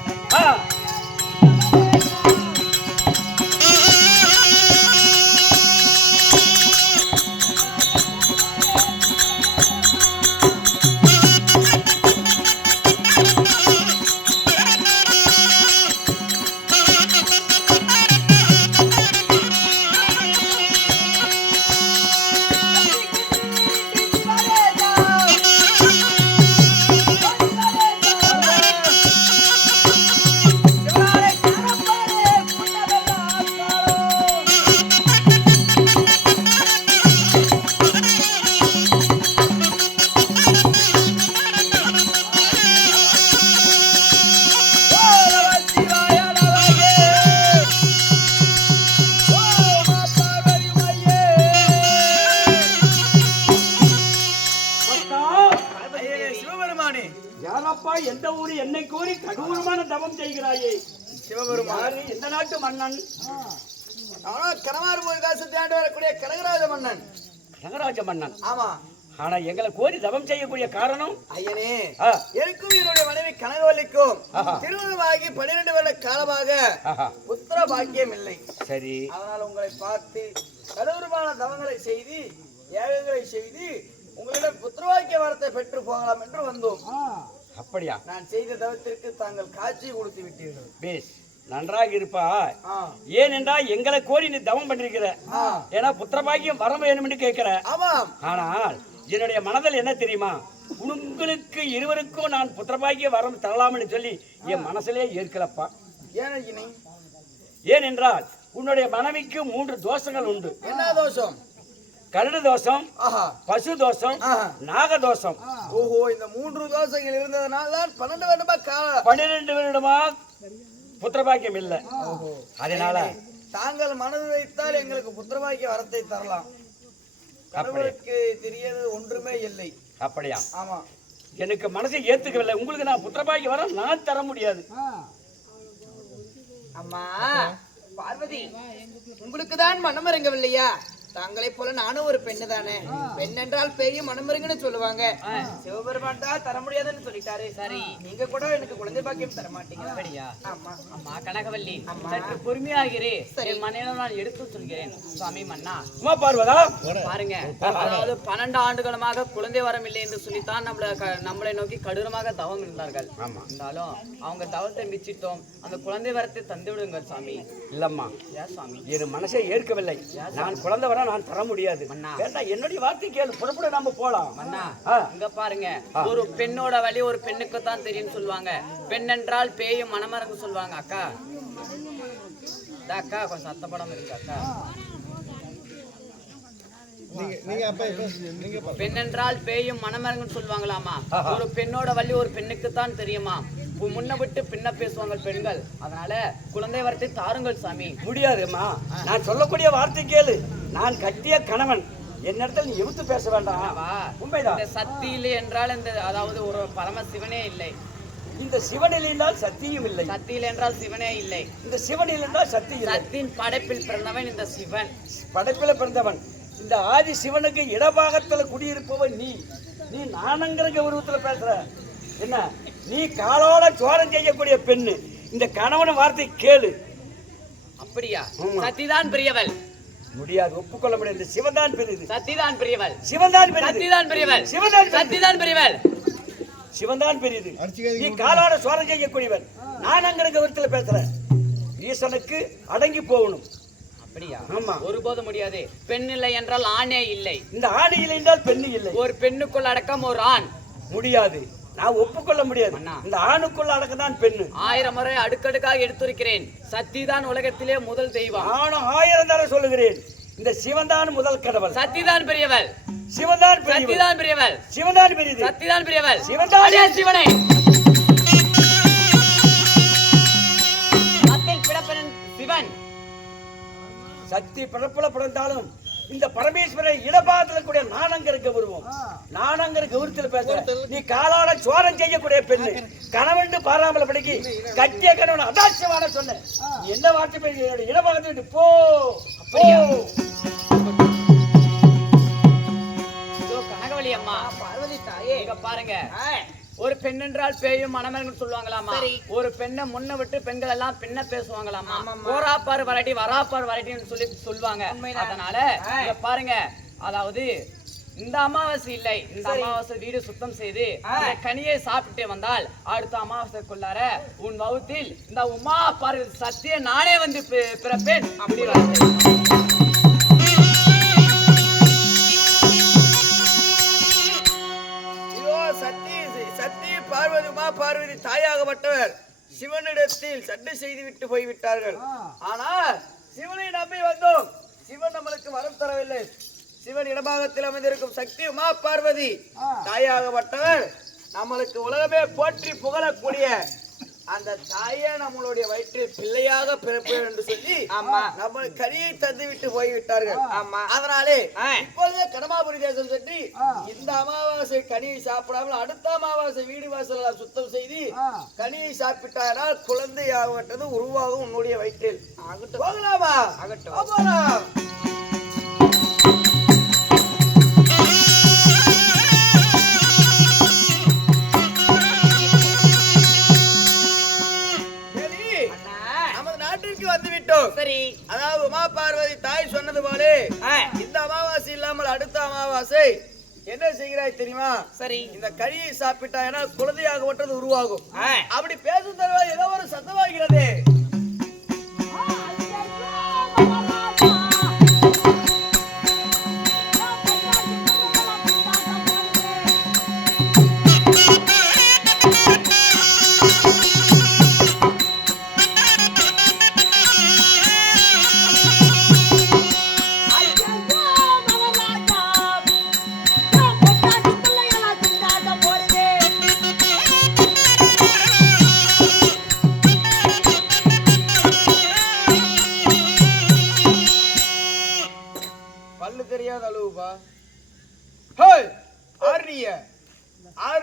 எந்த ஊரு என்னை கூறி கடூரமான தவம் செய்கிறாயே? சிவபெருமான் எந்த நாட்டு மன்னன்? கனவாறு காசத்தை ஆண்டு வரக்கூடிய கனகராஜ மன்னன். கனகராஜ மன்னன். ஆமா. ஆனா எங்களை கோரி தவம் செய்யக்கூடிய காரணம்? ஐயனே, எனக்கும் என்னுடைய மனைவி கனகவல்லிக்கும் திருமணமாகி 12 வருட காலமாக புத்திர பாக்கியம் இல்லை. சரி. அதனால் உங்களை பார்த்து கடூரமான தவங்களை செய்து யாகங்களை செய்து உங்களிடம் புத்திரவாக்கிய வரத்தை பெற்று போகலாம் என்று வந்தோம். அப்படியா? நான் செய்த தவத்திற்கு தாங்கள் காட்சி கொடுத்து விட்டீர்கள். பேஸ் நன்றாக இருப்பா. ஏனென்றால் எங்களை கோரி நீ தவம் பண்ணிருக்கிற. ஏன்னா புத்திரபாக்கியம் வரம் வேணும் என்று கேட்கிற. ஆனால் என்னுடைய மனதில் என்ன தெரியுமா, உங்களுக்கு இருவருக்கும் நான் புத்திரபாக்கிய வரம் தரலாம்னு சொல்லி என் மனசிலே ஏற்கலப்பா. ஏனென்றால் உன்னுடைய மனைவிக்கு 3 தோஷங்கள் உண்டு. என்ன தோஷம்? கருட தோஷம், ஆஹா பசு தோஷம், ஆஹா. நாக தோஷம். ஓஹோ இந்த 3 தோஷங்கள் இருந்ததனால தான் 12 வருடமா 12 வருடமா புத்திரபாக்கியம் இல்ல. ஓஹோ அதனால தாங்கள் மனது வைத்தால் எங்களுக்கு புத்திரபாக்கிய வரத்தை தரலாம். கடவுளுக்கு தெரியாது ஒன்றுமே இல்லை. அப்படியா? ஆமா எனக்கு மனசை ஏத்துக்கவில்லை. உங்களுக்கு நான் புத்திரபாக்கியம் வர நான் தர முடியாது. அம்மா பார்வதி, உங்களுக்கு தான் மனமிறங்கவில்லையா? தாங்களை போல நானும் ஒரு பெண்ணு தானே. பெண் என்றால் பெரிய மனமிறங்குன்னு சொல்லுவாங்க. சிவபெருமான் தான் தர முடியாதுன்னு சொல்லிட்டாரு. சரி, நீங்க கூட எனக்கு குழந்தை பாக்கியம் தர மாட்டீங்க. அப்படியா? ஆமா அம்மா கனகவல்லி, சற்று பொறுமையாகிறே. என் மனையில நான் எடுத்து சொல்கிறேன். சுவாமி மன்னா, உமா பார்வதா, பாருங்க, அதாவது 12 ஆண்டுகளமாக குழந்தை வரம் இல்லை என்று சொல்லித்தான் நம்மளை நோக்கி கடூரமாக தவம் இருந்தார்கள். இருந்தாலும் அவங்க தவத்தை மிச்சிட்டோம். அந்த குழந்தை வரத்தை தந்து விடுங்கள் சாமி. இல்லம்மா, ஏன் சாமி? என் மனசை ஏற்கவில்லை. நான் குழந்தை வர நான் தர முடியாது. வேண்டாம், என்னுடைய வார்த்தை கேளு. புறப்பட நாம போலாம். மன்னா, இங்க பாருங்க, ஒரு பெண்ணோட வழி ஒரு பெண்ணுக்கு தான் தெரியும் சொல்லுவாங்க. பெண் என்றால் பேயும் மனமரங்கு சொல்லுவாங்க. அக்கா அக்கா கொஞ்சம் சத்தப்படாம இருக்கு அக்கா. பெண் என்றால் பேயும் மனமரங்குன்னு சொல்லுவாங்களாமா. ஒரு பெண்ணோட வழி ஒரு பெண்ணுக்கு தான் தெரியுமா. முன்ன விட்டு பின்ன பேசுவாங்க பெண்கள். அதனால குழந்தை வரத்தை தாருங்கள் சாமி. முடியாதுமா, நான் சொல்லக்கூடிய வார்த்தை கேளு. நான் கட்டிய கணவன், என்னிடத்தில் நீ எவுத்து பேச வேண்டாம். உண்மைதான். இந்த சக்தி இல்லை என்றால் இந்த அதாவது ஒரு பரம சிவனே இல்லை. இந்த சிவனில் என்றால் சத்தியும் இல்லை. சக்தியில் என்றால் சிவனே இல்லை. இந்த சிவனில் என்றால் சக்தி இல்லை. சக்தியின் படைப்பில் பிறந்தவன் இந்த சிவன். படைப்பில பிறந்தவன். இந்த ஆதி சிவனுக்கு இடபாகத்துல குடியிருப்பவன் நீ. நீ நானங்கிற கௌரவத்துல பேசுற. என்ன, நீ காலோட சோரம் செய்யக்கூடிய பெண்ணு. இந்த கணவன் வார்த்தை கேளு. அப்படியா? சத்திதான் பெரியவள். முடியாது, ஒப்புக்கொள்ள முடியாது. இந்த சிவன் தான் பெரியது. சத்திதான் பெரியவள். சிவன் தான் பெரியது. சத்திதான் பெரியவள். சத்திதான் பெரியவள். சிவன் தான் பெரியது. நீ காலோட சோரம் செய்யக்கூடியவன். நானங்கிற கௌரவத்துல பேசுற. ஈசனுக்கு அடங்கி போகணும். அப்படியா? ஆமா. ஒருபோதும் முடியாது. பெண் இல்லை என்றால் ஆணே இல்லை. இந்த ஆண் இல்லை என்றால் பெண்ணு இல்லை. ஒரு பெண்ணுக்குள் அடக்கம் ஒரு ஆண். முடியாது, நான் ஒப்புக்கொள்ள முடியாது. இந்த ஆணுக்குள்ள அடக்கம் தான் பெண்ணு. 1000 முறை அடுக்கடுக்காக எடுத்துரைக்கிறேன். சத்திதான் உலகத்திலே முதல் தெய்வம். நானும் 1000 தடவை சொல்லுகிறேன். இந்த சிவன் தான் முதல் கடவுள். சத்திதான் பெரியவள். சிவன் தான் பெரியவள். சத்திதான் பெரியவள். சிவன் தான் பெரியது. சத்திதான் பெரியவள். சிவன் தான் சிவனை. சத்தில் பிறப்பன் சிவன். சக்தி பிறப்புல பிறந்தாலும் இந்த பரமேஸ்வரை இடபாகத்தில் கூடிய நானங்கிற கௌரவம். நானங்கிற கௌரவத்தில் பேசுற. நீ காலால சோரம் செய்யக்கூடிய பெண்ணு. கணவன் பாராமல படிக்கி கட்டிய கணவன் அதாட்சியமான சொன்ன. என்ன வாக்கு பேசி இடபாகத்தில் போ போ. கனகவலி அம்மா, பார்வதி தாயே, இங்க பாருங்க, ஒரு பெண் என்றால் பேயும் மனமரங்கு சொல்லுவாங்களாமா. ஒரு பெண்ணை முன்ன விட்டு பெண்கள் எல்லாம் பின்ன பேசுவாங்களாமா. போராப்பார் வரட்டி வராப்பார் வரட்டின்னு சொல்லி சொல்லுவாங்க. அதனால இங்க பாருங்க, அதாவது இந்த அமாவாசை இல்லை, இந்த அமாவாசை வீடு சுத்தம் செய்து அந்த கனியை சாப்பிட்டு வந்தால் அடுத்த அமாவாசைக்குள்ளார உன் வகுத்தில் இந்த உமா பார்வதி சத்திய நானே வந்து பிறப்பேன். அப்படி பார்வதி உமா பார்வதி தாயாகப்பட்டவர் சிவனிடத்தில் சண்டை செய்து விட்டு போய்விட்டார்கள். ஆனால் சிவனை நம்பி வந்தோம். சிவன் நம்மளுக்கு வரம் தரவில்லை. சிவன் இடபாகத்தில் அமைந்திருக்கும் சக்தி உமா பார்வதி தாயாகப்பட்டவர் நம்மளுக்கு உலகமே போற்றி புகழக்கூடிய அந்த தாயே நம்மளுடைய வயிற்றில் பிள்ளையாக பிறப்பேன் என்று சொல்லி நம்ம கனியை தந்து விட்டு போய்விட்டார்கள். அதனாலே இப்பொழுதே கடமாபுரி தேசம் சென்று இந்த அமாவாசை கனியை சாப்பிடாமல் அடுத்த அமாவாசை வீடு வாசல் சுத்தம் செய்து கனியை சாப்பிட்டானால் குழந்தை ஆகப்பட்டது உருவாகும் உன்னுடைய வயிற்றில். ஆகட்டும், போகலாமா? ஆகட்டும். சரி, அதாவது உமா பார்வதி தாய் சொன்னது போல இந்த அமாவாசை இல்லாமல் அடுத்த அமாவாசை என்ன செய்கிறாய் தெரியுமா? சரி, இந்த கனியை சாப்பிட்டா ஏன்னா குழந்தையாகப்பட்டது உருவாகும். அப்படி பேசும் தருவா ஏதோ ஒரு சத்தமாகிறது. ஐயோ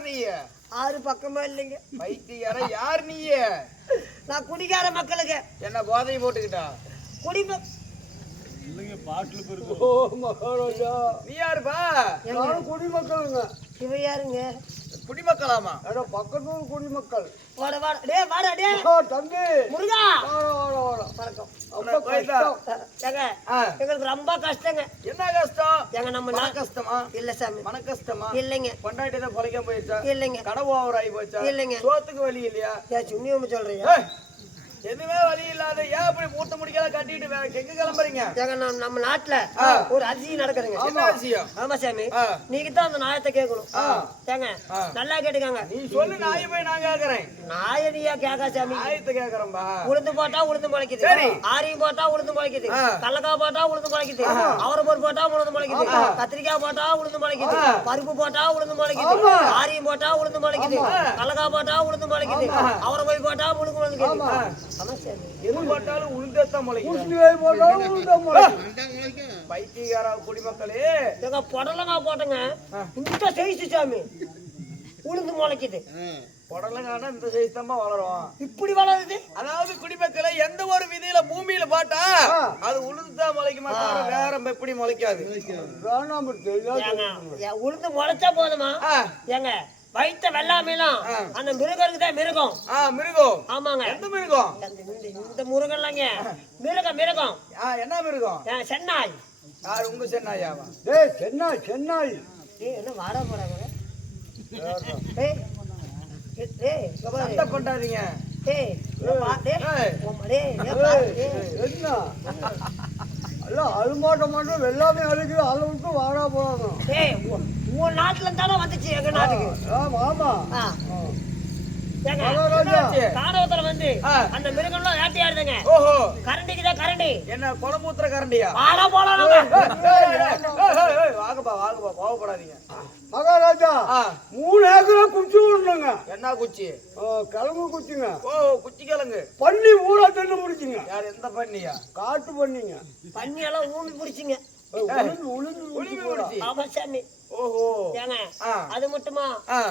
நீ? 6 பக்கமா இல்லைங்க. பைத்தியார யார் நீ? நான் குடிக்கார மக்களுக்கு என்ன போதையை போட்டுக்கிட்டா? குடிம ஓ மகாராஜா, நீ யாருப்பா? நானும் குடிமக்களுங்க. இவ யாருங்க? குடிமக்களாமா? ஏன்னா பக்கத்து ஊர் குடிமக்கள். வாட வாட டேய் வாடா டேய் தம்பி முருகா வாடா வாடா வாடா. வணக்கம். ரொம்ப கஷ்டம். ஏங்க ஆ. எங்களுக்கு ரொம்ப கஷ்டங்க. என்ன கஷ்டம்? ஏங்க நம்ம மன கஷ்டமா? இல்ல சாமி மன கஷ்டமா? இல்லைங்க பொண்டாட்டி தான் பொழைக்க போயிடுச்சா? இல்லைங்க கடவு ஓவர் ஆகி போச்சா? இல்லைங்க. சோத்துக்கு வழி இல்லையா? ஏன் சுண்ணியம்னு சொல்றீங்க? ஏய், எதுவுமே வழி இல்லாத ஏன் இப்படி மூட்டை முடிக்காத கட்டிட்டு வேற எங்க கிளம்புறீங்க? ஏங்க நம்ம நாட்டுல ஒரு அதிசயம் நடக்குதுங்க. என்ன விஷயம்? ஆமா சாமி, ஆ. நீங்க தான் அந்த நாயத்தை கேட்கணும். ஏங்க நல்லா கேட்டுக்காங்க. நீ சொல்லு, நாயை போய் நான் கேக்குறேன். நாயனியா கேட்கா சாமி. நாயத்தை கேக்குறேன்பா. உளுந்து போட்டா உளுந்து முளைக்குது, சரி. ஆரியம் போட்டா உளுந்து முளைக்குது, ஆ. கடலக்காய் போட்டா உளுந்து முளைக்குது, அவரைப்பூ போட்டா உளுந்து முளைக்குது, கத்திரிக்காய் போட்டா உளுந்து முளைக்குது, பருப்பு போட்டா உளுந்து முளைக்குது, ஆரியம் போட்டா உளுந்து முளைக்குது, கடலக்காய் போட்டா உளுந்து முளைக்குது, அவரைப்பூ போட்டா உளுந்து முளைக்குது. ஆமா சாமி. எது போட்டாலும் உளுந்தத்தான் முளைக்கும். குடிவே போட்டாலும் உளுந்த முளைக்கும். பைத்தியக்கார குடிமக்களே, எங்க புடலங்காய் போட்டங்க இந்த சைஸ் சாமி உளுந்து முளைக்குது. புடலங்கானா இந்த சைஸ் தான் வளரும். இப்படி வளருது. அதாவது குடிமக்களை எந்த ஒரு விதியில பூமியில போட்டா அது உளுந்துதான் முளைக்குமா தவிர வேற எப்படி முளைக்காது. வேணாம் ஏங்க, உளுந்து முளைச்சா போதுமா? ஏங்க வயிற்ற வெள்ளாமையெல்லாம் அந்த மிருகருக்கு தான் மிருகம். மிருகம்? ஆமாங்க. எந்த மிருகம்? இந்த முருகன் இல்லைங்க, மிருகம். என்ன மிருகம்? சென்னாய். யாரு உங்க சென்னாயாவா? டேய் சென்னாய் சென்னாய். என்ன வாட போறாங்க? சண்டை பண்ணாதீங்க. என்ன அல்ல அலுமாட்ட மட்டும் எல்லாமே அழுகுது, அதை விட்டு வாடா போகணும். உங்க நாட்டுல இருந்தாலும் வந்துச்சு எங்க நாட்டுக்கு. ஆமா காணவத்துல வந்து அந்த மிருகம்லாம் வேட்டையாடுதுங்க. ஓஹோ, கரண்டிக்குதான் கரண்டி. என்ன குளமூத்திர கரண்டியா? வாடா போலாம். வாங்கப்பா வாங்கப்பா, கோவப்படாதீங்க. மகாராஜா 3 ஏக்கரா குச்சி விடணுங்க. என்ன குச்சி? கிழங்கு குச்சிங்க. ஓ, குச்சி கிழங்கு. பண்ணி ஊரா தின்னு முடிச்சுங்க. யார்? எந்த பண்ணியா? காட்டு பண்ணிங்க. பண்ணி எல்லாம் ஊமி பிடிச்சிங்க. உளுந்து முடிச்சு. ஆமா சாமி. ஓஹோ, ஏங்க அது மட்டுமா,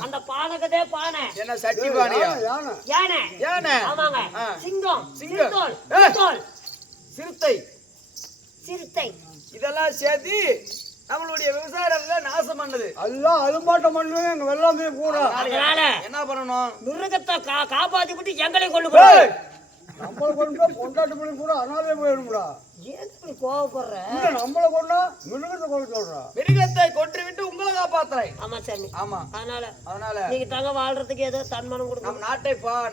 அந்த பானகதே பானை. என்ன சட்டி பானையா? யானை. யானை? ஆமாங்க. சிங்கம், சிங்கம், சிறுத்தோல், சிறுத்தை, சிறுத்தை இதெல்லாம் சேர்த்து நம்மளுடைய விவசாயத்துல நாசம் பண்ணது. எல்லாம் அலுமாட்ட மண்ணு எங்க வெள்ளாமே கூட. அதனால என்ன பண்ணணும்? மிருகத்தை காப்பாத்தி விட்டு எங்களை கொண்டு போய் நம்மளை கொண்டு பொண்டாட்டு பண்ணி கூட அனாலே போயிடும்டா. ஏன் இப்படி கோவப்படுற? இல்ல நம்மளை கொண்டா மிருகத்தை கொண்டு சொல்றா. மிருகத்தை கொன்று விட்டு உங்களை காப்பாத்துறேன். ஆமா சாமி. ஆமா, அதனால நீங்க தங்க வாழ்றதுக்கு ஏதோ தன்மானம் கொடுக்கணும்.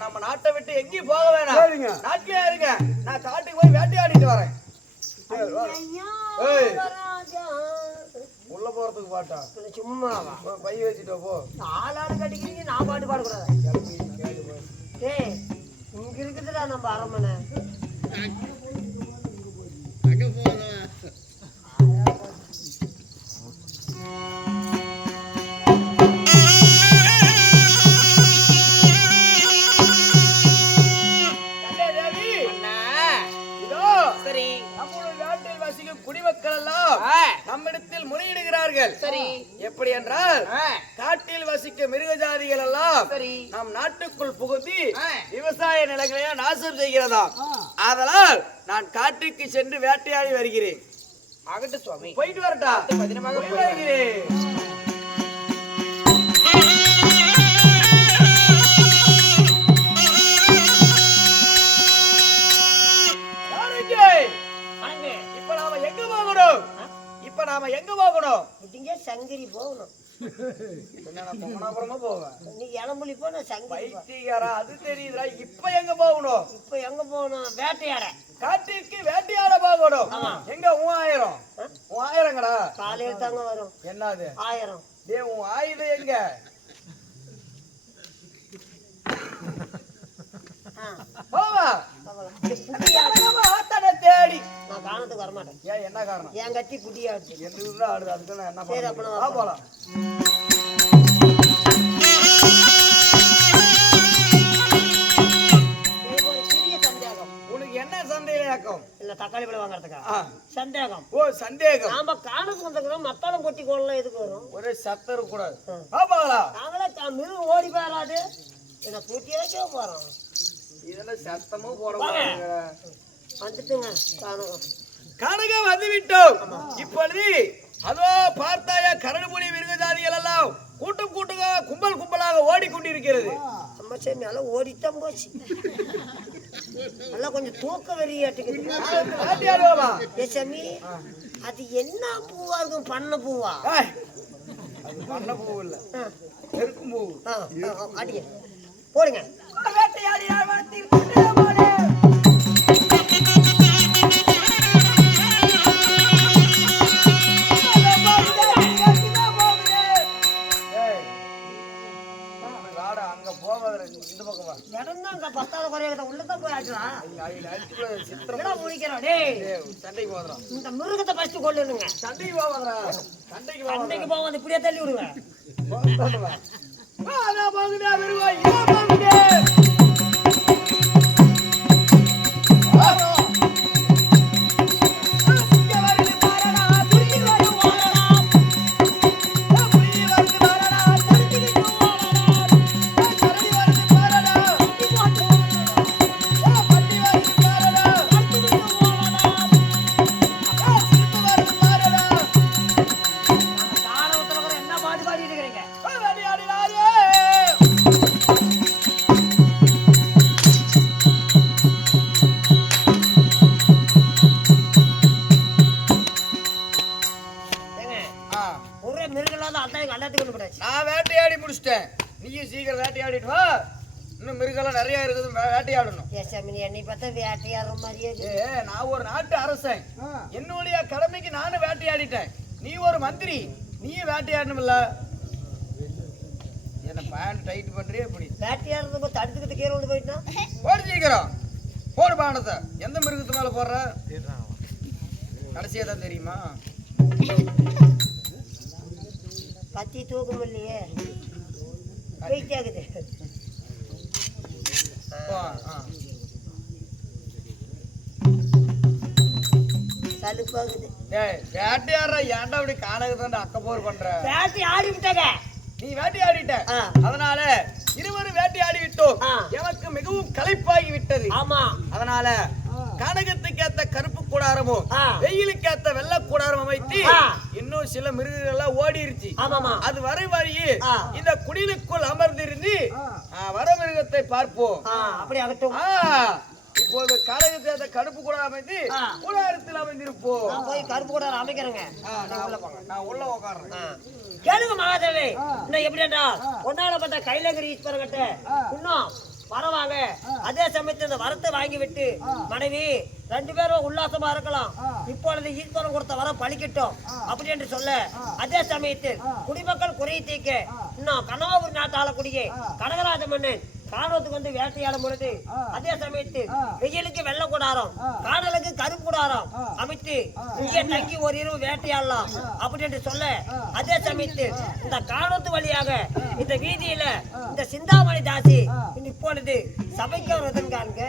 நம்ம நாட்டை விட்டு எங்கேயும் போக வேணாம். சரிங்க. நாட்டிலே இருங்க. நான் காட்டுக்கு போய் வேட்டையாடிட்டு வரேன். உள்ள போறதுக்கு பாட்டா? சும்மாவா? பை வச்சுட்டு போ. ஆளாடு கட்டிக்கிறீங்க, நான் பாட்டு பாடக்கூடாது. ஏய், இங்க இருக்குதுடா நம்ம அரண்மனை. குடிமக்கள் எல்லாம் நம்மிடத்தில் முறையிடுகிறார்கள். சரி, எப்படி என்றால் காட்டில் வசிக்க மிருக ஜாதிகள் எல்லாம் நம் நாட்டுக்குள் புகுந்து விவசாய நிலங்களை நாசம் செய்கிறதா. அதனால் நான் காட்டுக்கு சென்று வேட்டையாடி வருகிறேன். ஆகட்டும் சுவாமி, போயிட்டு வரட்டா? பத்திரமாக வருகிறேன். நாம எங்க போகணும்? சங்கிரி போகணும். போவேன். நீ இளம்புலி போன சங்கிரி. அது தெரியுதுடா. இப்ப எங்க போகணும்? இப்ப எங்க போகணும்? வேட்டையாட. காட்டிற்கு வேட்டையாட போகணும். எங்க? 3000 காலையில தாங்க வரும். என்னது 1000? உன் ஆயுதம் எங்க? தேடி நான் காணத்துக்கு வரமாட்டேன். ஏன்? என்ன காரணம்? என் கத்தி குட்டியாடுச்சு. எதுதான் ஆடுது? அதுக்கு நான் என்ன பண்ண போலாம்? ஒரு சிறிய சந்தேகம். உனக்கு என்ன சந்தேகம்? மயக்கம். இல்ல தக்காளி பழம் வாங்குறதுக்கா? ஆ. சந்தேகம். ஓ சந்தேகம். நாம காணுக்கு வந்ததுக்கு மத்தாளம் கொட்டி கோலம் எதுக்கு வரும்? ஒரே சத்தம் இருக்க கூடாது. பாப்பாங்களா? நாங்களே மிருகம் ஓடி போயிடாது. என்ன பூட்டி வைக்க போறோம். இதெல்லாம் சத்தமும் போட மாட்டாங்க. வந்துட்டுங்க காணுகம். கனகம் வந்து விட்டோம். இப்பொழுது அதோ பார்த்தாயா கரடுமுடி மிருக ஜாதிகள் எல்லாம் கூட்டம் கூட்டமாக கும்பல் கும்பலாக ஓடிக்கொண்டிருக்கிறது. அம்மா சரி மேல ஓடித்தான் போச்சு. நல்லா கொஞ்சம் தூக்க வெறியாட்டுக்குது. வேட்டையாடுவோமா? ஏ சாமி, அது என்ன பூவா இருக்கும்? பண்ண பூவா? அது பண்ண பூ இல்ல, எருக்கும் பூ. அடிய போடுங்க. அங்க போவாத இந்த பக்கம் வா. இடம் தான் பத்தாவது குறையாத உள்ளதான் போய் ஆச்சுலாம். சித்திரம் முடிக்கிறோம். டேய் சண்டைக்கு போதுறோம். இந்த மிருகத்தை ஃபர்ஸ்ட் கொல்லுங்க. சண்டைக்கு போவாதரா. சண்டைக்கு சண்டைக்கு போவாது இப்படியே தள்ளி விடுவேன். அதான் போகுதா வருவா. ஏன் போகுது? என்ன பாட்டு பாடிட்டு இருக்கிறீங்க? ஒரே மிருகலாத அதான் எல்லாத்தையும் கொண்டு போடாச்சு. நான் வேட்டையாடி முடிச்சிட்டேன். நீயும் சீக்கிரம் வேட்டையாடிட்டு வா. இன்னும் மிருகெல்லாம் நிறைய இருக்குது, வேட்டையாடணும். ஏசாமி என்னை பார்த்தா வேட்டையாடுற மாதிரியே ஏ நான் ஒரு நாட்டு அரசன். என்னுடைய கடமைக்கு நானும் வேட்டையாடிட்டேன். நீ ஒரு மந்திரி, நீயும் வேட்டையாடணும்ல. என்ன பேண்ட் டைட் பண்றியே இப்படி? வேட்டையாடுறது தடுத்துக்கிட்டு கீழே வந்து போயிட்டா போடு சீக்கிரம். போடு பானத்தை. எந்த மிருகத்து மேல போடுற? கடைசியா தான் தெரியுமா? கத்தி தூக்கம் இல்லையே, வெயிட் ஆகுது. சலுப்பாகுது. வேட்டையாடுற ஏன்டா அப்படி காணகத்தாண்ட அக்கப்போர் பண்ற? வேட்டை ஆடி விட்டாங்க. நீ வேட்டையாடிட்ட, அதனால இருவரும் வேட்டையாடி விட்டோம். எனக்கு மிகவும் களைப்பாகி விட்டது. ஆமா, அதனால கனகத்துக்கு ஏத்த கருப்பு கூடாரமும் வெயிலுக்கு ஏத்த வெள்ளை கூடாரம் அமைத்து இன்னும் சில மிருகங்கள் எல்லாம் ஓடிருச்சு. அது வரை வழியே இந்த குடிலுக்குள் அமர்ந்திருந்து வர மிருகத்தை பார்ப்போம். அப்படி ஆகட்டும். இப்போது கனகத்தை ஏத்த கருப்பு கூடாரம் அமைத்து கூடாரத்தில் அமைந்திருப்போம். போய் கருப்பு கூடாரம் அமைக்கிறேங்க. நான் உள்ள உட்காடுறேன். கேளுங்க மகாதேவி, இன்னும் எப்படின்றா ஒன்னால பட்ட கைலகிரி ஈஸ்வரங்கிட்ட இன்னும் வரவாங்க. அதே சமயத்தில் இந்த வரத்தை வாங்கி விட்டு மனைவி 2 பேரும் உல்லாசமா இருக்கலாம். இப்பொழுது ஈஸ்வரன் கொடுத்த வரம் பழிக்கட்டும் அப்படி என்று சொல்ல, அதே சமயத்தில் குடிமக்கள் குறை தீர்க்க இன்னும் கனவாவூர் நாட்டு ஆளக்கூடிய கனகராஜ மன்னன் காணத்துக்கு வந்து வேட்டையாடும் பொழுது, அதே சமயத்தில் வெயிலுக்கு வெள்ளை கூடாரம், காணலுக்கு கருப்பு கூடாரம் அமைத்து இங்கே தங்கி ஒரு இரவு வேட்டையாடலாம் அப்படி என்று சொல்ல, அதே சமயத்தில் இந்த காணத்து வழியாக இந்த வீதியில இந்த சிந்தாமணி தாசி இப்பொழுது சபைக்கு வருவதன் காண்க.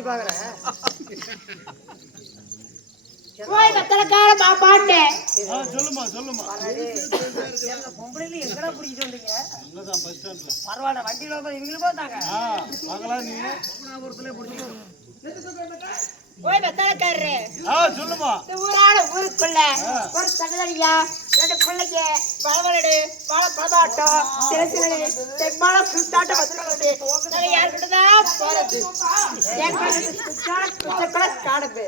சொல்லி பாக்குறேன். போய் வெத்தலைக்கார பாப்பாட்டே. சொல்லுமா சொல்லுமா. பொம்பளையில எங்கடா பிடிச்சிட்டு வந்தீங்க? பரவாயில்ல, வண்டியில வந்து இவங்களும் பார்த்தாங்க. பார்க்கலாம் நீ. போய் வெத்தலைக்காரரு. சொல்லுமா. இந்த ஊரான ஊருக்குள்ள ஒரு தகவலியா 2 பிள்ளைங்க பழவலடு பழமாட்டோம் சில தெம்மாள புத்தாட்ட வந்துட்டு நாங்க யார்கிட்ட தான் போறது காணப்பே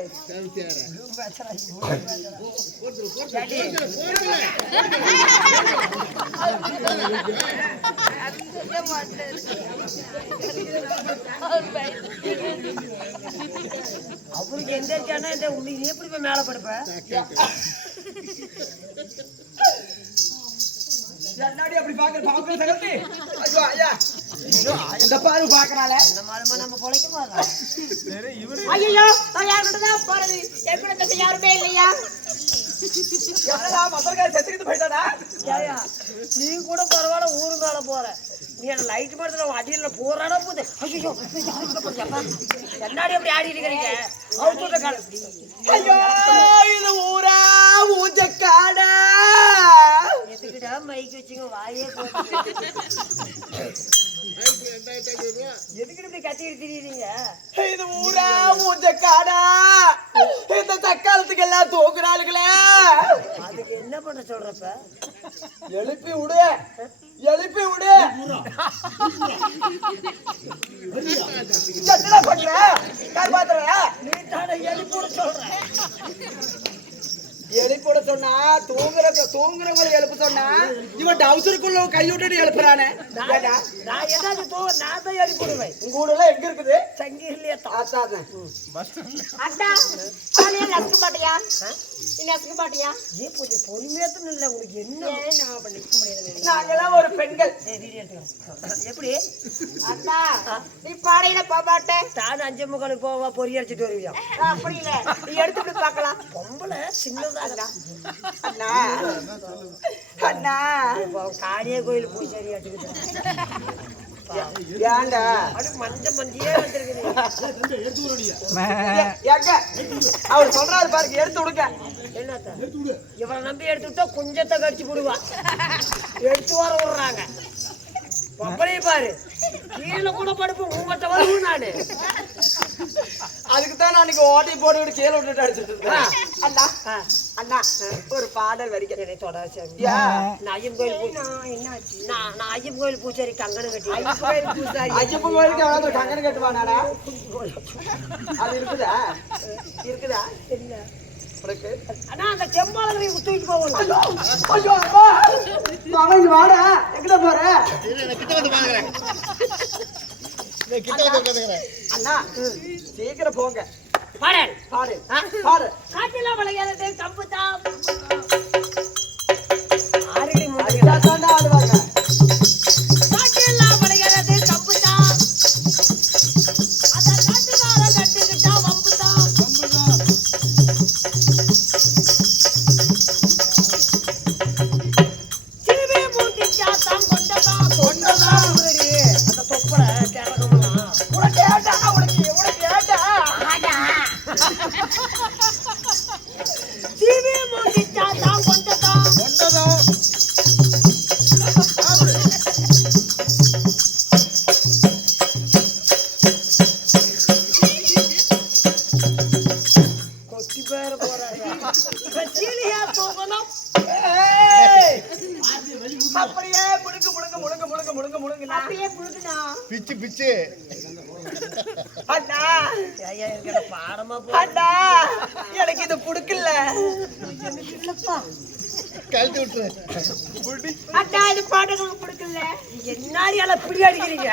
அவருக்கு எந்திரிச்சானா இந்த நீ எப்படி போய் மேல படுப்ப? என்னடி அப்படி பாக்குற சகத்தி? ஐயோ ஐயா இந்த பாரு பாக்குறாளே. இந்த மாலமா நம்ம பொழைக்க மாட்டோம். ஐயோ நான் யார்கிட்ட தான் போறது? என் கூட யாருமே இல்லையா? என்னடா மத்தர்கார செத்துக்கிட்டு போயிட்டானா? ஏயா நீ கூட பரவாயில்ல ஊருக்கால போற. நீ என்ன லைட் படத்துல அடியில போறாடா போகுது. ஐயோ என்னடி அப்படி ஆடிட்டு இருக்கீங்க? அவுத்துட்ட கால ஐயோ இது ஊரா ஊஜக்காடா. எதுக்குடா மைக் வச்சுங்க வாயே போட்டு எதுக்கு இப்படி கத்திட்டு திரியுறீங்க? இது ஊரா ஊஜக்காடா. இந்த தக்காளத்துக்கு எல்லாம் தூக்குறாளுங்களே. அதுக்கு என்ன பண்ண சொல்றப்ப? எழுப்பி விடு எழுப்பி விடு. என்னடா பண்ற? யார் பாத்துற? நீ தானே எழுப்பி சொல்ற. எழுப்பிட சொன்னா தூங்குறவங்களை எழுப்ப சொன்னா இவன் டவுசருக்குள்ள கை விட்டுட்டு எழுப்புறானே. நான் என்ன நான் தான் எழுப்பிடுவேன். உங்க ஊர்ல எங்க இருக்குது? சங்கீர்லயே அதான் அண்ணா நீ நசுக்க மாட்டியா? நீ நசுக்க மாட்டியா? ஏன் கொஞ்சம் பொறுமையாத்தான் இல்லை உங்களுக்கு என்ன நிற்க முடியாது. நாங்கெல்லாம் ஒரு பெண்கள். எப்படி அண்ணா நீ பாடையில பாப்பாட்டேன். நான் 5:45 போவா பொறி அடிச்சுட்டு வருவியா? அப்படி இல்ல நீ எடுத்துட்டு பார்க்கலாம். பொம்பளை சின்னதா அண்ணா அண்ணா காளிய கோயில் பூசாரி அட்டுக்கிட்டு ஏண்டா அது மஞ்சையே வந்துருக்குது. அவர் சொல்றாரு பாருங்க எடுத்து விடுங்க. என்னத்த இவரை நம்பி எடுத்துட்டா குஞ்சத்தை கடிச்சு போடுவா. எடுத்து வர விடுறாங்க. பொம்பளைய பாரு கீழே கூட படுப்பு உங்கள்கிட்ட வருவோம் நானு. அதுக்குதான் நான் ஓட்டை போட்டு கீழே விட்டுட்டு அடிச்சுட்டு இருக்கேன். அண்ணா அண்ணா ஒரு பாடல் வரிக்கிறேன். ஐயன் கோயில் பூசாரி கங்கணம் கட்டி ஐயப்பன் கோயிலுக்கு கங்கணம் கட்டுவானாடா? அது இருக்குதா இருக்குதா? ஆனா அந்த செம்பாளரை தூக்கிட்டு போகணும். ஐயோ அப்பா அவன் வாடா எங்கட போற? அண்ணா சீக்கிரம் போங்க. பாடல் பாடு பாடு. காட்டில விளையாடுறது கம்புதான் ஆடுவாங்க. காட்டில விளையாடுறது கம்புதான் அந்த காட்டுக்கார கட்டுக்கிட்டா வம்புதான். சிறுவே மூட்டிச்சா தான் கொண்டதான் கொண்டதான் அந்த தொப்பரை கேட்கணும்னா உனக்கு ஏட்டா உனக்கு ஏட்டா சிறுவே மூட்டிச்சா தான் கொண்டதான் கொட்டி பேர போறாங்க. சீலியா போகணும். அப்படியே முழுங்க முழுங்க முழுங்க முழுங்க முழுங்க முழுங்க அப்படியே புழுகுனா பிச்சு பிச்சு. அண்ணா ஐயா இருக்கிற பாடமா போ. அண்ணா எனக்கு இது புடிக்கல. எனக்கு இல்லப்பா. கழட்டி விட்டுரு. அண்ணா இது பாடங்களுக்கு பிடிக்கல. என்னாடி எல்லாம் பிடி அடிக்கிறீங்க?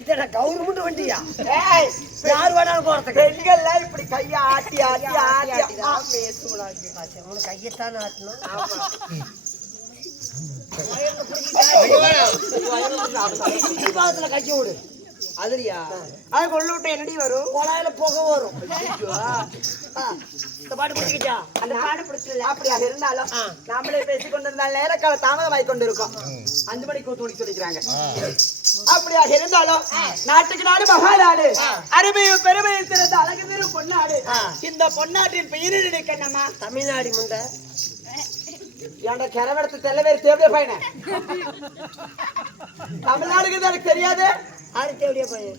இதோட கவர்மெண்ட் வண்டியா? ஏய் யார் வேணாலும் போறதுக்கு. பெண்கள்லாம் இப்படி கையை ஆட்டி ஆட்டி ஆட்டி பேசுவாங்க. உனக்கு கையத்தான் ஆட்டணும். பாகத்துல கைய விடு. அதுரியா அது கொள்ளு விட்டு என்னடி வரும்? குழாயில புகை வரும். இந்த பாட்டு பிடிச்சிக்கிச்சா? அந்த பாடு பிடிச்சல அப்படியாக இருந்தாலும் நாமளே பேசிக் கொண்டிருந்தால் நேரக்கால தாமதமாய் கொண்டிருக்கோம். 5 மணிக்கு கூத்து சொல்லிக்கிறாங்க. அப்படியாக இருந்தாலும் நாட்டுக்கு நாடு மகாநாடு, அருமையும் பெருமையும் திறந்த அழகு திரு பொன்னாடு. இந்த பொன்னாட்டின் பெயரிடு கண்ணம்மா தமிழ்நாடு முண்டை ஏன்டா கரவெடுத்து தெல்லவேறு தேவையா பையன தமிழ்நாடுக்கு எனக்கு தெரியாது. யாரு தேவடியா பையன்?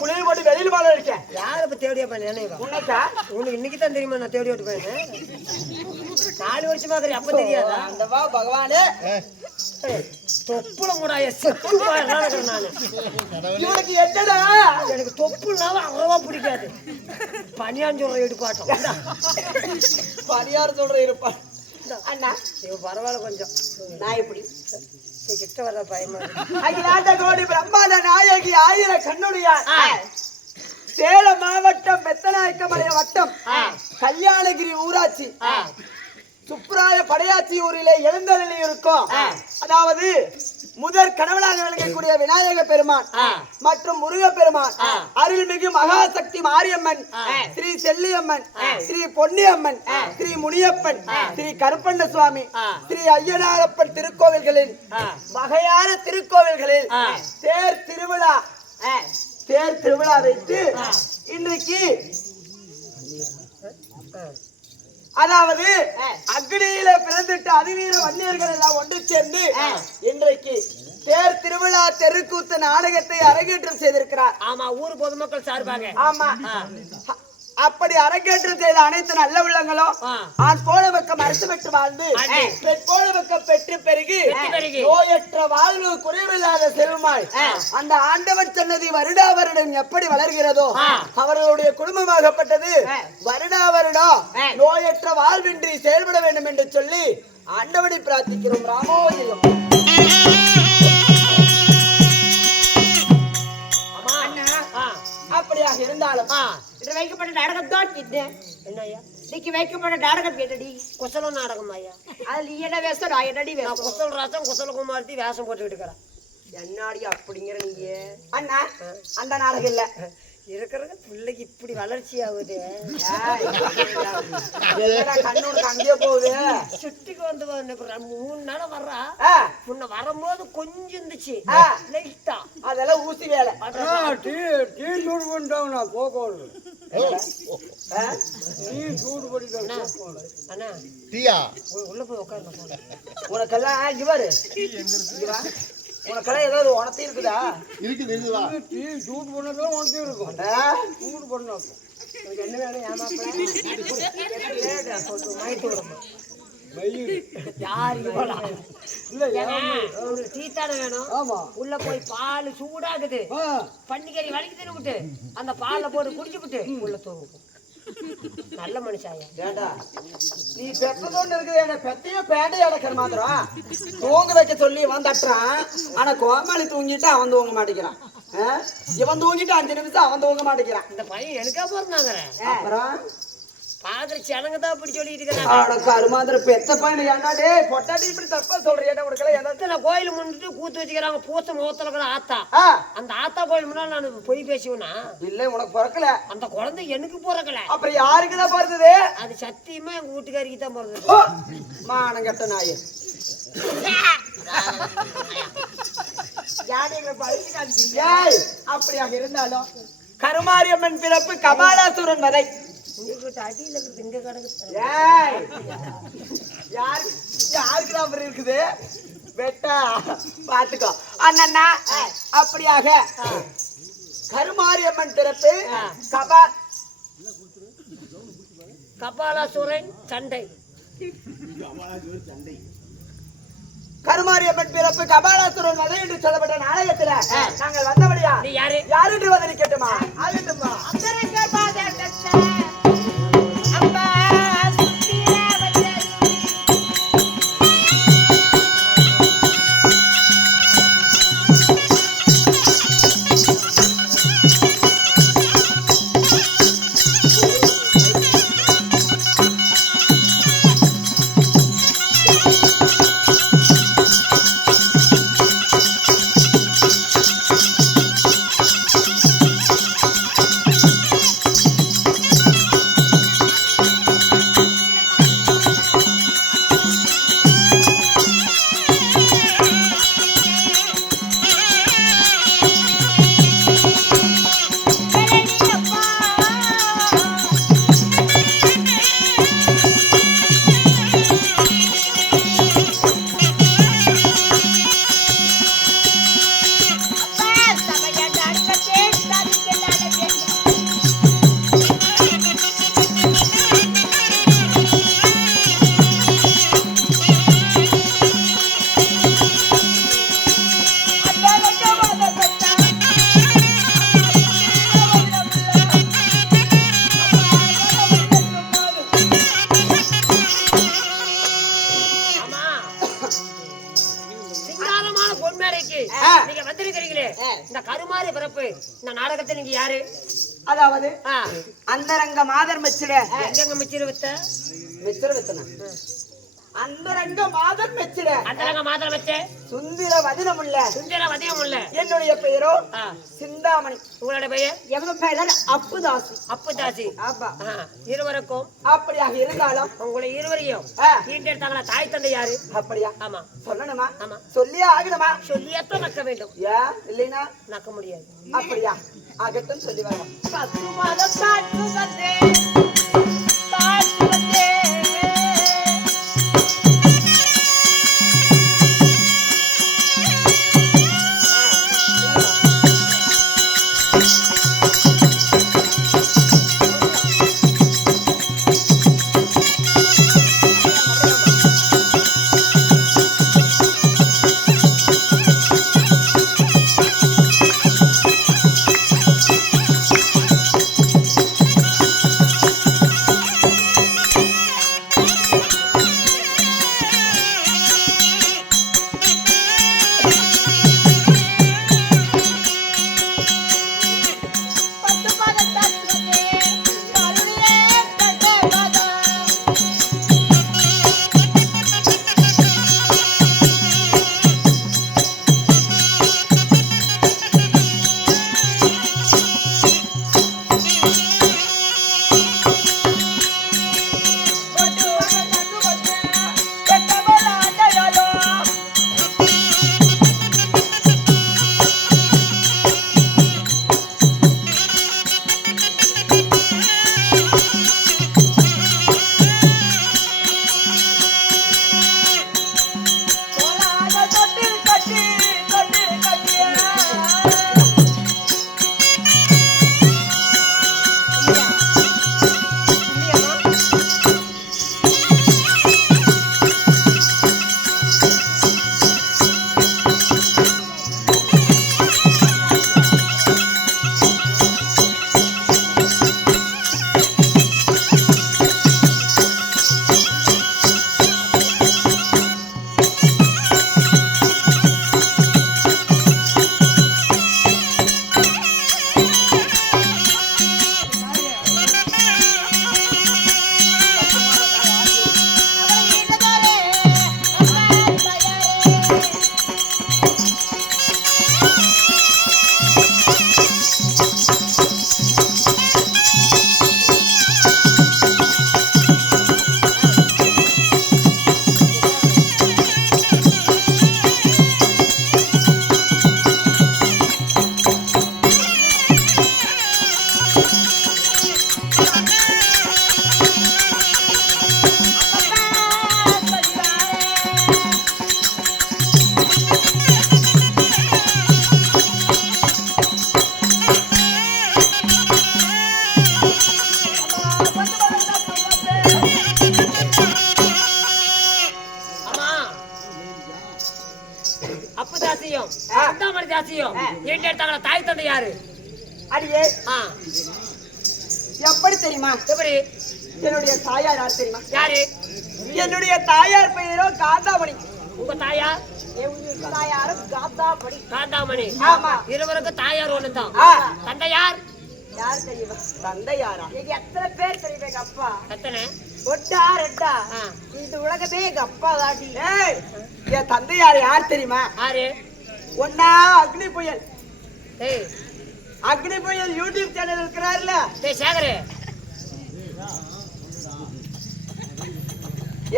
குளிர் போட்டு வெளியில் மாலை இருக்கேன். யாரு இப்ப தேவடியா பையன்? என்ன உனக்கா உனக்கு இன்னைக்கு தான் தெரியுமா நான் தேவடி ஓட்டு பையன்? 4 வருஷமா இருக்கிற அப்ப தெரியாதா? அந்த வா பகவானே தொப்புல கூடாய செத்து போயிடலாம் நானு. இவனுக்கு என்னடா எனக்கு தொப்புனால அவ்வளவா பிடிக்காது. பனியான் சொல்ற எடுப்பாட்டம் பணியார் சொல்ற இருப்பான். அண்ணா இவ பரவாயில்ல கொஞ்சம். நான் எப்படி கிட்ட வர பயமா அகிலாண்ட கோடி பிரம்மாண்ட நாயகி ஆயிர கண்ணுடையார் சேலம் மாவட்டம் பெத்தநாயக்கமலை வட்டம் கல்யாணகிரி ஊராட்சி சுப்ராய படையாச்சி ஊரிலே எழுந்தருளி இருக்கும். அதாவது முதற் கணவனாக விளங்கக்கூடிய விநாயக பெருமான் மற்றும் முருக பெருமான், அருள்மிகு மகாசக்தி மாரியம்மன், ஸ்ரீ செல்லியம்மன், ஸ்ரீ பொன்னியம்மன், ஸ்ரீ முனியப்பன், ஸ்ரீ கருப்பண்ண சுவாமி, ஸ்ரீ ஐயனாரப்பன் திருக்கோவில்களில் வகையான திருக்கோவில்களில் தேர் திருவிழா வைத்து இன்றைக்கு அதாவது அக்னியில பிறந்துட்டு அதிவீர வன்னியர்கள் எல்லாம் ஒன்று சேர்ந்து இன்றைக்கு தேர் திருவிழா தெருக்கூத்து நாடகத்தை அரங்கேற்றம் செய்திருக்கிறார். ஆமா, ஊர் பொதுமக்கள் சார்பாக. ஆமா, அப்படி அரங்கேற்றம் செய்த அனைத்து நல்ல உள்ளங்களும் ஆண் போல பக்கம் அரசு பெற்று வாழ்ந்து பெண் போல பக்கம் பெற்று பெருகி நோயற்ற வாழ்வு குறைவில்லாத செல்வமாய் அந்த ஆண்டவன் சன்னதி வருடா வருடம் எப்படி வளர்கிறதோ அவர்களுடைய குடும்பமாகப்பட்டது வருடா வருடம் நோயற்ற வாழ்வின்றி செயல்பட வேண்டும் என்று சொல்லி ஆண்டவனை பிரார்த்திக்கிறோம். ராமோஜயம். அப்படியாக இருந்தாலும் இது வைக்கப்பட்ட நாடகம் தான் இது. என்னய்யா இன்னைக்கு வைக்கப்பட்ட நாடகம் என்னடி? குசல நாடகம் ஐயா. அது நீ என்ன வேஷம், நான் என்னடி வேஷம்? குசல் ராசம் குசல குமார்த்தி வேஷம் போட்டுக்கிட்டு இருக்கிறேன். என்னாடி அப்படிங்கிற நீங்க அண்ணா அந்த நாடகம் இல்ல இருக்கிறது பிள்ளைக்கு இப்படி வளர்ச்சி ஆகுது. கண்ணோட அங்கேயே போகுது. சுட்டிக்கு வந்து 3 நாள் வர்றா. முன்ன வரும்போது கொஞ்சம் இருந்துச்சு லைட்டா. அதெல்லாம் ஊசி வேலை. அண்ணா உள்ள போய் உட்காந்து உனக்கெல்லாம் இவரு உனக்கெல்லாம் ஏதாவது உணர்த்தி இருக்குதா? சூடு பண்ணதான் உனக்கு இருக்கும். சூடு பண்ண என்ன வேணும்? ஏமாப்பிள்ள மயத்து விடணும். யாரு ஒரு டீ தானே வேணும்? உள்ள போய் பால் சூடாகுது, பன்னிக்கறி வலிக்குதுன்னு விட்டு அந்த பாலை போட்டு குடிச்சுக்கிட்டு உள்ள தூங்கு. நல்ல மனுஷாயா. ஏண்டா நீ பெத்ததோன்னு இருக்குது, என்ன பெத்தையும் பேண்டை அடக்கிற மாத்திரம் தூங்க வைக்க சொல்லி இவன் தட்டுறான். ஆனா கோமாளி தூங்கிட்டு அவன் தூங்க மாட்டேங்கிறான். இவன் தூங்கிட்டு 5 நிமிஷம் அவன் தூங்க மாட்டேங்கிறான். இந்த பையன் எனக்கா போறாங்க. அப்புறம் பாக்குற சனங்க தான் அப்படி சொல்லிட்டு இருக்காங்க. அருமாந்திர பெத்த பையன் ஏண்டாடே பொட்டாடி இப்படி தப்பா சொல்றியா? உனக்கெல்லாம் எதாவது கோயில் முன்னிட்டு கூத்து வச்சுக்கிறாங்க. பூத்த முகத்துல கூட ஆத்தா. அந்த ஆத்தா கோயில் முன்னாடி நான் பொய் பேசுவேனா? இல்ல உனக்கு பிறக்கல. அந்த குழந்தை எனக்கு பிறக்கல. அப்புறம் யாருக்குதான் பிறந்தது? அது சத்தியமா எங்க வீட்டுக்காரிக்கு தான் பிறந்தது. மானங்கட்ட நாயே. அப்படியாக இருந்தாலும் கருமாரியம்மன் பிறப்பு, கபாலாசுரன் வதை. அடியில இங்க கிடக்கு. யாருக்குதான் அப்புறம் இருக்குது வெட்டா பாத்துக்கோ அண்ணா. அப்படியாக கருமாரியம்மன் பிறப்பு, கபாலாசுரன் சண்டை. கருமாரியம்மன் பிறப்பு, கபாலாசுரன் வதை என்று சொல்லப்பட்ட நாடகத்துல நாங்கள் வந்தபடியா யாரு என்று வதனி கேட்டுமா? ஆகட்டுமா. தப்பு. இந்த நாடகத்தை நீங்க யாரு? அதாவது ஆ, அந்தரங்க மாதர் மெச்சிட எங்கெங்க மிச்சிரு வித்த? மெச்சிட வித்தன அந்தரங்க மாதர் மெச்சிட அந்தரங்க மாத்திரம் வச்சே சுந்திர வதனமுள்ள சுந்தர வதியம் உள்ள. என்னுடைய பெயரோ ஆ, சிந்தாமணி. உங்களோட பெயர்? எவங்க பெயர் அப்புதாசி. அப்புதாசி. ஆப்பா ஆ, இருவருக்கும் அப்படியாக இருந்தாலும் உங்களை இருவரையும் ஆ, ஈண்டெடுத்தாங்களா தாய் தந்தை யாரு? அப்படியா ஆமா, சொல்லணுமா? ஆமா. சொல்லியே ஆகணுமா? சொல்லியாத்தான் நக்க வேண்டும். ஏன் இல்லைனா நக்க முடியாது. அப்படியா ஆகட்டும் சொல்லி வரோம். அப்புதாசியும் சிந்தாமணி தாசியும் ஈண்டெடுத்தாங்களா தாய் தந்தை யாரு? அடியே ஆ, எப்படி தெரியுமா? எப்படி? என்னுடைய தாயார் யார் தெரியுமா? யாரு? என்னுடைய தாயார் பெயரோ காந்தாமணி. உங்க தாயா? எங்க தாயாரும் காந்தாமணி. காந்தாமணி. ஆமா. இருவருக்கும் தாயார் ஒண்ணுதான். ஆ, தந்தை யார்? யார் தெரியுமா? தந்தை யாரா? எங்க எத்தனை பேர் தெரியுமா? எங்க அப்பா எத்தனை? ஒட்டா ரெட்டா ஆ, இந்த உலகமே எங்க அப்பா தாண்டி. ஏய், என் தந்தையார் யார் தெரியுமா? யாரு? ஒன்னா அக்னி புயல். ஏய், அக்னி புயல் யூடியூப் சேனல் இருக்கிறாருல, டேய் சேகரே,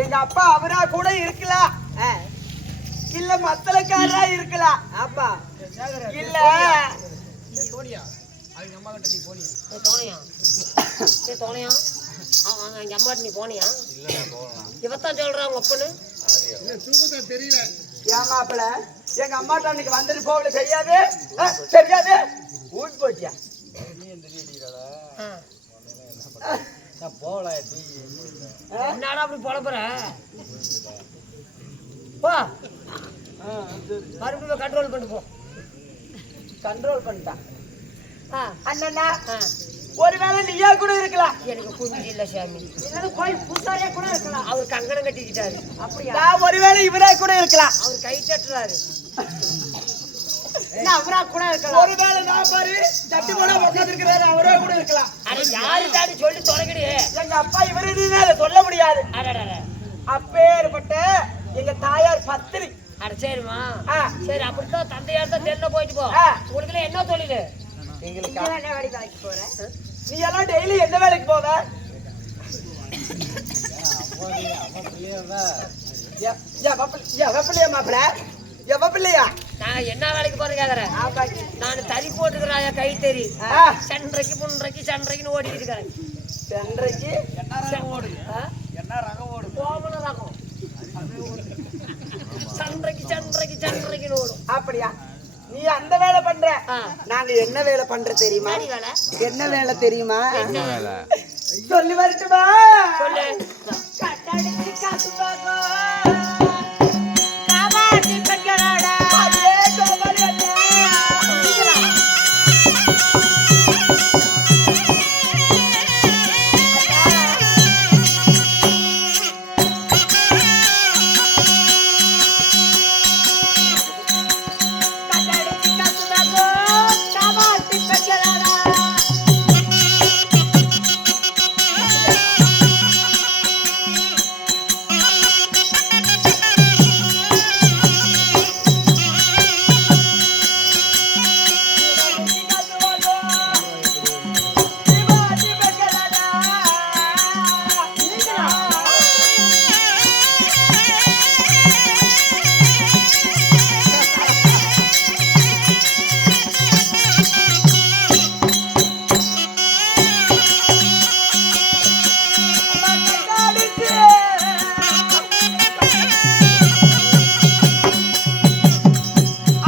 எங்க அப்பா அவரா கூட இருக்கலாம், இல்ல மத்தலக்காரரா இருக்கலாம். அப்பா இல்ல டேய் தோணியா? டேய் தோணியா? அவங்க எங்க அம்மாட்ட நீ போனியா? இவத்தான் சொல்றான் உங்க அப்பனு. ஏன் மாப்பிள எங்க அம்மாட்ட அன்னைக்கு வந்துட்டு போகல தெரியாது? தெரியாது ஊட்டி போட்டியா? என்னடா அப்படி புலப்புற? போ, மறுபடியும் கண்ட்ரோல் பண்ணிட்டு போ. கண்ட்ரோல் பண்ணிட்டான். ஆ, அண்ணா ஆ, ஒருவேளை நீயா கூட இருக்கலாம், எனக்கு குஞ்சு இல்ல சாமி. இல்லைன்னா கோயில் பூசாரியா கூட இருக்கலாம். அவர் கங்கணம் கட்டிக்கிட்டாரு. அப்படியா? நான் ஒருவேளை இவரா கூட இருக்கலாம். அவர் கை தட்டுறாரு. இல்ல அவரா கூட இருக்கலாம். ஒருவேளை நான் பாரு சட்டி போட உட்கார்ந்து இருக்கிறாரு, அவரே கூட இருக்கலாம். அட யாரு தாடி சொல்லி தொடங்கடி. எங்க அப்பா இவருன்னு அதை சொல்ல முடியாது. அடடட. அப்பேற்பட்ட எங்க தாயார் பத்திரி. அட சரிம்மா. ஆ. சரி அப்படித்தான் தந்தையார் தான் தென்ன போயிட்டு போ. ஆ. உங்களுக்கு என்ன தொழில்? எங்களுக்கு என்ன வேலைக்கு போற? நீ எல்லாம் டெய்லி எந்த வேலைக்கு போவ? எவப்பிள்ளையா மாப்பிள்ள? எவப்பிள்ளையா? நான் என்ன வேலைக்கு போறேன் கேக்குறேன். நான் தறி போட்டுக்கிறாயா கை தெரி. சன்றைக்கு முன்றைக்கு சன்றைக்குன்னு ஓடிக்கிட்டு இருக்கிறேன். சென்றைக்கு என்ன ரகம் ஓடும்? கோமல ரகம். சன்றைக்கு சன்றைக்கு சன்றைக்குன்னு ஓடும். அப்படியா? நீ அந்த வேலை பண்ற, நாங்க என்ன வேலை பண்ற தெரியுமா? வேலை என்ன வேலை தெரியுமா? சொல்லி வரட்டுமா? சொல்லு. கட்டடிச்சு காசு பார்க்கும். காமாட்சி பெண்களோட அதே கோமாளி அண்ணா. கட்டடிச்சு காசு வாங்கும் காமாட்சி பெண்களோட.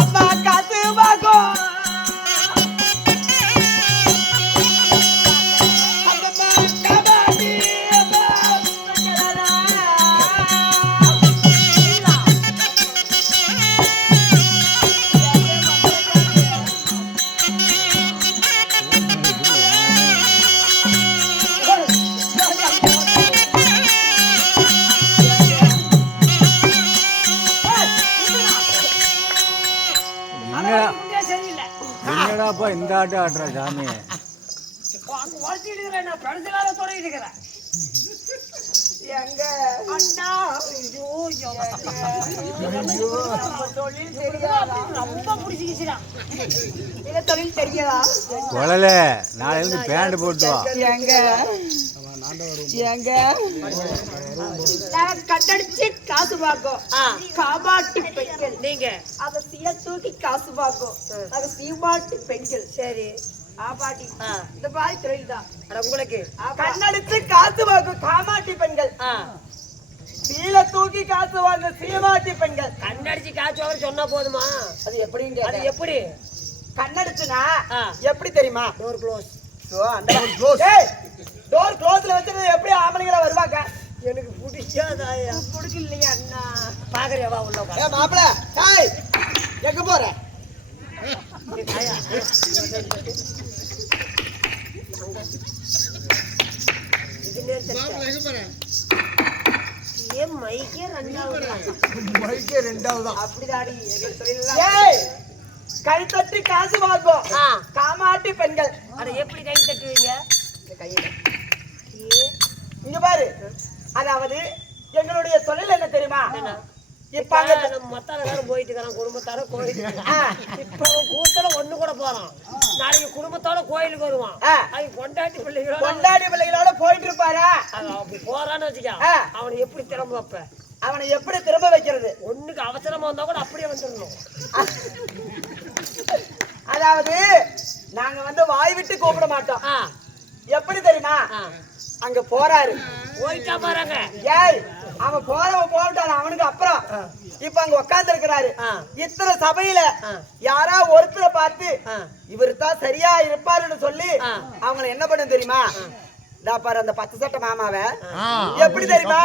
அம்மா காசு பார்க்கும். அம்மா கபாடி அம்மா சரியில்லை. என்னடாப்பா இந்த ஆட்டம் ஆடுற சாமி? உழைச்சிட்டு இருக்கிறேன். நான் பெருசிலால தொடங்கிட்டு இருக்கிறேன். எங்க அண்ணா ஐயோ தொழில் தெரியாதா? ரொம்ப பிடிச்சிக்கிச்சுடா. என்ன தொழில் தெரியாதா? கொழல நாளையிலிருந்து பேண்ட் போட்டு வா. எங்க எங்க நான் கட்டடிச்சு காசு பார்க்கும். காமாட்டு பெண்கள் நீங்க அத சீல தூக்கி காசு பார்க்கும். அது சீமாட்டு பெண்கள். சரி. ஆபாட்டி இந்த மாதிரி தொழில் தான். அட உங்களுக்கு கண்ணடிச்சு காசு வாங்கும் காமாட்டி பெண்கள், சீல தூக்கி காசு வாங்க சீமாட்டி பெண்கள். கண்ணடிச்சு காய்ச்சி அவர் சொன்னா போதுமா? அது எப்படின்னு அது எப்படி? கண்ணடிச்சுனா ஆ. எப்படி தெரியுமா? Door close. டோர் க்ளோஸ்ல வச்சிருந்து எப்படி ஆம்பளைங்களா வருவாங்க? எனக்கு பிடிக்காதாயா? பிடிக்கலையா அண்ணா? பாக்குறியா வா உள்ள உட்காரு. மாப்பிள ஹாய், எங்க போற? ஆயா. இது நேரத்துல ஏன் மைக்கே ரெண்டாவது அப்படிதாடி எங்க தொழில். ஏய், கை தட்டி காசு வாங்கும் ஆ. காமாட்டி பெண்கள். அட எப்படி கை தட்டுவீங்க? இந்த கையில இங்க பாரு. அதாவது எங்களுடைய தொழில் என்ன தெரியுமா? இப்ப அங்க நம்ம மத்தாரம் போயிட்டு இருக்கிறான் குடும்பத்தார கோயிலுக்கு. ஆ. இப்ப அவன் கூத்துல ஒண்ணு கூட போறான். நாளைக்கு குடும்பத்தோட கோயிலுக்கு வருவான். ஆ. அது கொண்டாட்டி பிள்ளைகளோட கொண்டாடி பிள்ளைகளோட போயிட்டு இருப்பாரா? அவன் அப்படி போறான்னு வச்சுக்க. ஆ. அவனை எப்படி திரும்ப வைப்ப? அவனை எப்படி திரும்ப வைக்கிறது? ஒண்ணுக்கு அவசரமா வந்தா கூட அப்படியே வந்துடணும். அதாவது நாங்க வந்து வாய் விட்டு கூப்பிட மாட்டோம். ஆ. எப்படி தெரியுமா? ஆ. அங்க போறாரு. போயிட்டா பாருங்க. ஏய், அவன் போறவன் போட்டான் அவனுக்கு அப்புறம். இப்ப அங்க உட்கார்ந்து இருக்கிறாரு. ஆ. இத்தனை சபையில ஆ. யாரா ஒருத்தரை பார்த்து ஆ. இவரு தான் சரியா இருப்பாருன்னு சொல்லி ஆ. அவங்கள என்ன பண்ணு தெரியுமா? இதா பாரு அந்த 10 சட்ட மாமாவை எப்படி தெரியுமா?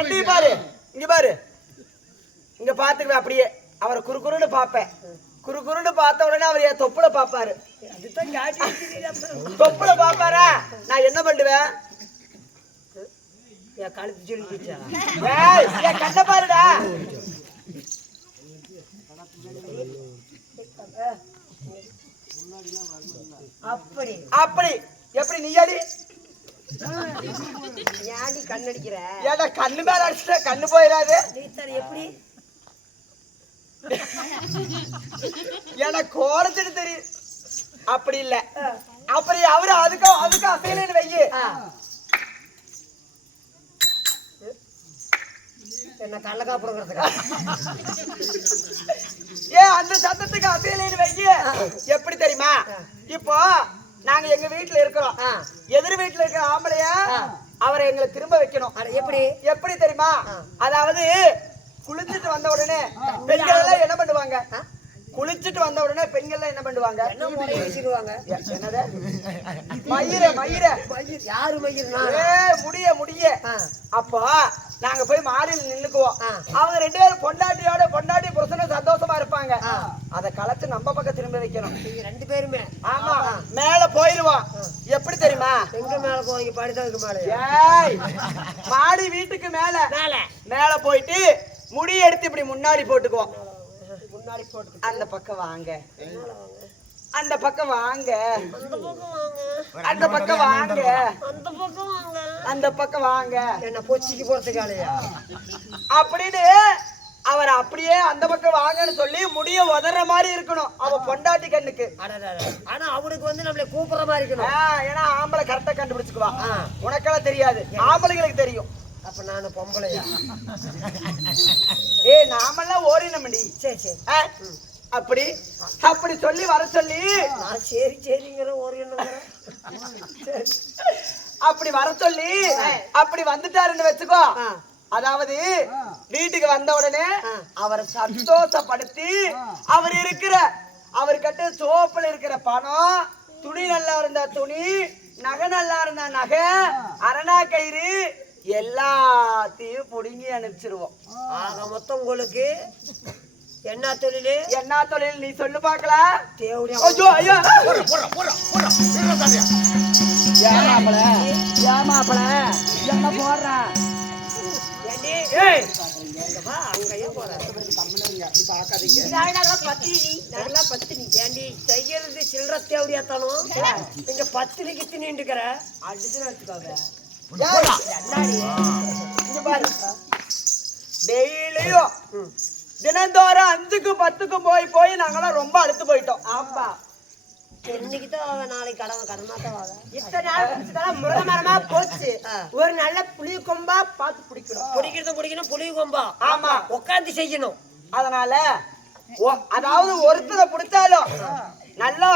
எப்படி பாரு, இங்க பாரு, இங்க பாத்துக்குவேன். அப்படியே அவரை குறுகுறுன்னு பாப்பேன். குறுகுறுன்னு பார்த்த உடனே அவர் என் தொப்புல பாப்பாரு. அதுதான் காட்டி தொப்புல பாப்பாரா? நான் என்ன பண்ணுவேன்? என் கழுத்து சொல்லிச்சா? ஏய், என் கண்ணை பாருடா. அப்படி அப்படி எப்படி நீ அடி ஏன்டி கண்ணடிக்கிற? ஏடா கண்ணு மேல அடிச்சுட்டா கண்ணு போயிடாது. நீ தர எப்படி? எனக்கு கோலத்துட்டு தெரியும். அப்படி இல்ல, அப்படி அவரு அதுக்கும் அசையலன்னு வையு. என்ன கள்ளக்கா புடுங்கிறதுக்கா? ஏன் அந்த சத்தத்துக்கு அசையலன்னு வையு. எப்படி தெரியுமா? இப்போ நாங்க எங்க வீட்டுல இருக்கிறோம். எதிர் வீட்டுல இருக்கிற ஆம்பளைய அவரை எங்களை திரும்ப வைக்கணும். எப்படி எப்படி தெரியுமா? அதாவது குளிச்சுட்டு வந்த உடனே பெண்கள் எல்லாம் என்ன பண்ணுவாங்க? குளிச்சுட்டு வந்த உடனே பெண்கள் என்ன பண்ணுவாங்க? என்ன முறை வச்சிருவாங்க? என்னது? மயிர மயிர மயிர் யாரு மயிர்னா? முடிய அப்போ நாங்க போய் மாடியில் நின்னுக்குவோம். அவங்க 2 பேரும் பொண்டாட்டி புருஷன சந்தோஷமா இருப்பாங்க. அத கலத்து நம்ம பக்கம் திரும்ப வைக்கணும். 2 பேருமே. ஆமா, மேல போயிருவோம். எப்படி தெரியுமா? எங்க மேல போவீங்க? படித்ததுக்கு மேல. ஏய், மாடி வீட்டுக்கு மேல மேல போயிட்டு முடி எடுத்து இப்படி முன்னாடி போட்டுக்குவோம். முன்னாடி போட்டு அந்த பக்கம் வாங்க, அந்த பக்கம் வாங்க, அந்த பக்கம் வாங்க, அந்த பக்கம் வாங்க, அந்த பக்கம் வாங்க, அந்த பக்கம் வாங்க. என்ன பொச்சிக்கு போறதுக்காலையா? அப்படின்னு அவர் அப்படியே அந்த பக்கம் வாங்கன்னு சொல்லி முடிய உதற மாதிரி இருக்கணும் அவ பொண்டாட்டி கண்ணுக்கு. ஆனா அவனுக்கு வந்து நம்மள கூப்பிடுற மாதிரி இருக்கணும். ஏன்னா ஆம்பளை கரெக்டா கண்டுபிடிச்சுக்குவா. உனக்கெல்லாம் தெரியாது, ஆம்பளைங்களுக்கு தெரியும். அப்ப நானு பொம்பளையா? நாமெல்லாம் ஓரினமடி. சரி சரி. அப்படி அப்படி சொல்லி வர சொல்லி நான் சரி சரிங்கிற ஒரு எண்ணம். அப்படி வர சொல்லி அப்படி வந்துட்டாருன்னு வச்சுக்கோ. அதாவது வீட்டுக்கு வந்த உடனே அவரை சந்தோஷப்படுத்தி அவர் கட்ட சோப்புல இருக்கிற பணம், துணி நல்லா இருந்தா துணி, நகை நல்லா இருந்தா நகை, அரணா கயிறு எல்லாத்தையும் புடுங்கி அனுப்பிச்சிருவோம். ஆக மொத்தம் உங்களுக்கு என்ன தொழில்? என்ன தொழில் நீ சொல்லு பாக்கலாம். தேவடியா ஏமாப்பள என்ன போடுற? அங்கேயே போற பத்தினி ஏண்டி செய்யறது சில்லற தேவடியாத்தாலும் இங்க பத்தினிக்கு தின்னுட்டுக்கிற அடிச்சுன்னு வச்சுக்கோங்க. டெய்லியும் தினந்தோறும் 5க்கும் 10க்கும் போய் நாங்களாம் ரொம்ப அழுத்து போயிட்டோம். ஆமா, இன்னைக்கு தான் நாளைக்கு கடமா தான் வாங்க. இத்தனை நாள் முருக மரமா போச்சு. ஒரு நல்ல புளிய கொம்பா பார்த்து பிடிக்கணும் புளிய கொம்பா. ஆமா, உட்காந்து செய்யணும். அதனால அதாவது ஒருத்தரை பிடிச்சாலும் நல்லா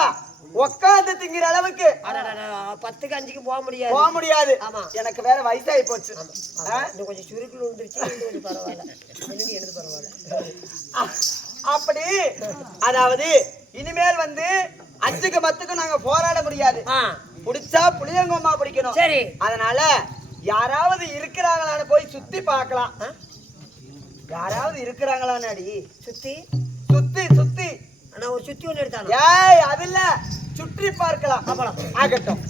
உட்காந்து திங்கிற அளவுக்கு 10க்கு 5க்கு போக முடியாது. ஆமா, எனக்கு வேற வயசாகி போச்சு. இன்னும் கொஞ்சம் சுருக்குல வந்துருச்சு. கொஞ்சம் பரவாயில்ல, எழுது பரவாயில்ல. அப்படி அதாவது இனிமேல் வந்து 5க்கு 10க்கு நாங்க போராட முடியாது. பிடிச்சா புளியங்கொம்பா பிடிக்கணும். சரி, அதனால யாராவது இருக்கிறாங்களான்னு போய் சுத்தி பார்க்கலாம். யாராவது இருக்கிறாங்களான்னு அடி சுத்தி ஆனா ஒரு சுத்தி ஒண்ணு எடுத்தாங்க. ஏய், அது இல்ல, சுற்றி பார்க்கலாம். ஆகட்டும்.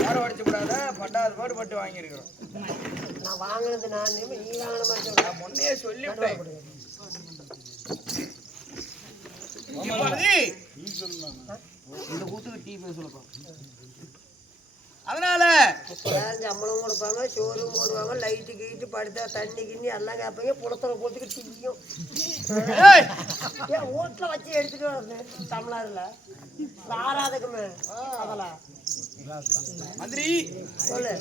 யாரும் அடிச்சு கூடாத, பட்டாது பாடுபட்டு வாங்கியிருக்கிறோம். நான் வாங்கினது நான், நீ வாங்கின மாதிரி சொல்ல முன்னையே சொல்லிவிட்டேன். அதனால சம்பளம் கொடுப்பாங்க, சோறு போடுவாங்க, லைட்டு கீட்டு படுத்தா தண்ணி கிண்ணி எல்லாம் கேட்பாங்க. புலத்துல போட்டுக்கு டீயும் என் வீட்டுல வச்சு எடுத்துட்டு வரேன். தமிழ்நாடுல சாராதுக்குமே அதெல்லாம் மந்திரி சொல்லு.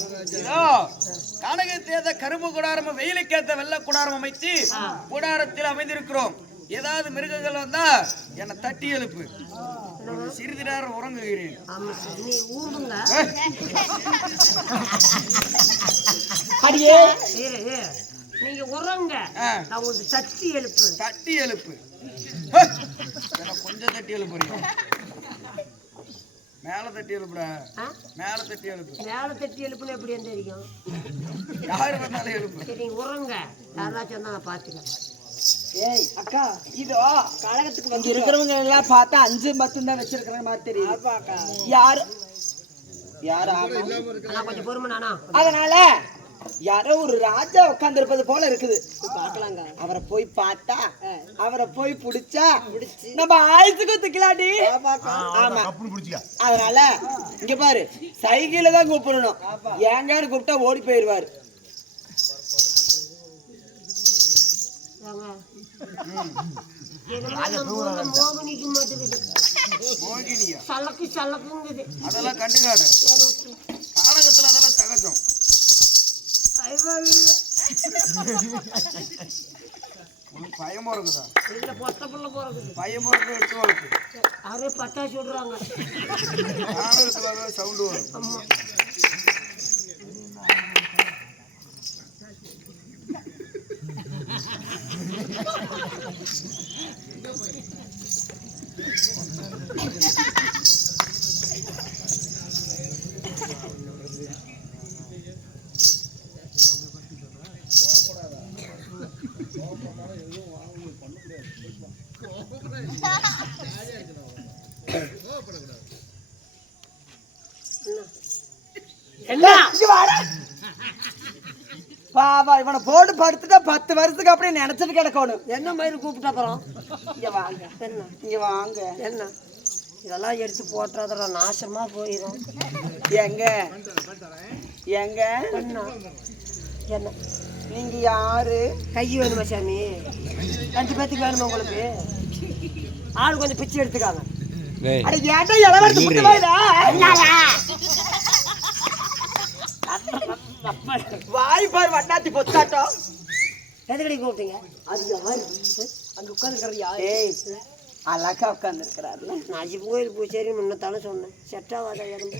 கானகத்தேத கரும்பு கூடாரம், வெயிலுக்கேத்த வெள்ள கூடாரம் அமைத்து கூடாரத்தில் அமைந்திருக்கிறோம். ஏதாவது மிருகங்கள் வந்தா என்ன தட்டி எழுப்பு, சிறிது நேரம் உறங்குகிறேன். நீ ஊருங்க நீங்க உறங்க, நான் உங்களுக்கு தட்டி எழுப்பு. கொஞ்சம் தட்டி எழுப்புறீங்க. மேல தட்டி எழுப்புடா. மேல தட்டி எழுப்புன்னு எப்படி தெரியும்? யாரு வந்தாலும் எழுப்பு. சரி, நீங்க உறங்க. யாராச்சும் தான் நான் பாத்துக்கிறேன். ஏய் அக்கா இதோ கழகத்துக்கு வந்து இருக்கிறவங்க எல்லாம் பார்த்தா 5 10 தான் வச்சிருக்கிற மாதிரி தெரியுது. யாரு கொஞ்சம் பொறுமை நானா. அதனால யாரோ ஒரு ராஜா உட்கார்ந்து இருப்பது போல இருக்குது. பாக்கலாங்க. அவரை போய் பார்த்தா அவரை போய் புடிச்சா நம்ம ஆயுசுக்கு திக்கலாடி. ஆமா அதனால இங்க பாரு சைக்கிள தான் கூப்பிடணும். ஏங்கன்னு கூப்பிட்டா ஓடி போயிருவாரு. மோகினிக்கு மாட்டுக்குது. சல்லக்கு சல்லக்குங்குது. அதெல்லாம் கண்டுக்காது. காலகத்துல அதெல்லாம் சகஜம். பயமா இருக்குதா? இல்ல பொட்ட புள்ள போறது. பயமா இருக்கு எடுத்து வரது. அவரே பட்டாசு விடுறாங்க. காலகத்துல சவுண்ட் வரும். ஆமா. பாபா இவனை போட்டு படுத்துட்டா 10 வருஷத்துக்கு அப்படியே நினைச்சிட்டு கிடக்கணும். என்ன மயிறு கூப்பிட்ட அப்புறம் இங்க வாங்க. என்ன இங்க வாங்க. என்ன இதெல்லாம் எடுத்து போட்டுறதுல நாசமா போயிடும். எங்க எங்க என்ன என்ன நீங்க யாரு? கை வேணுமா சாமி? 2 பேத்துக்கு வேணுமா உங்களுக்கு? ஆள் கொஞ்சம் பிச்சு எடுத்துக்காங்க. அட ஏன்டா இளவரசி புடிவாயிடா? வாய் பார் வண்ணாத்தி பொத்தாட்டம். எதுக்கடி கூப்பிட்டீங்க? அது யாரு? அங்க உட்காந்துருக்கிற யார்? ஏய் அழகா உட்கார்ந்து இருக்கிறாருல. நான் கோயில் பூச்சேரி முன்னத்தானே சொன்னேன். செட் ஆகாத இடம்.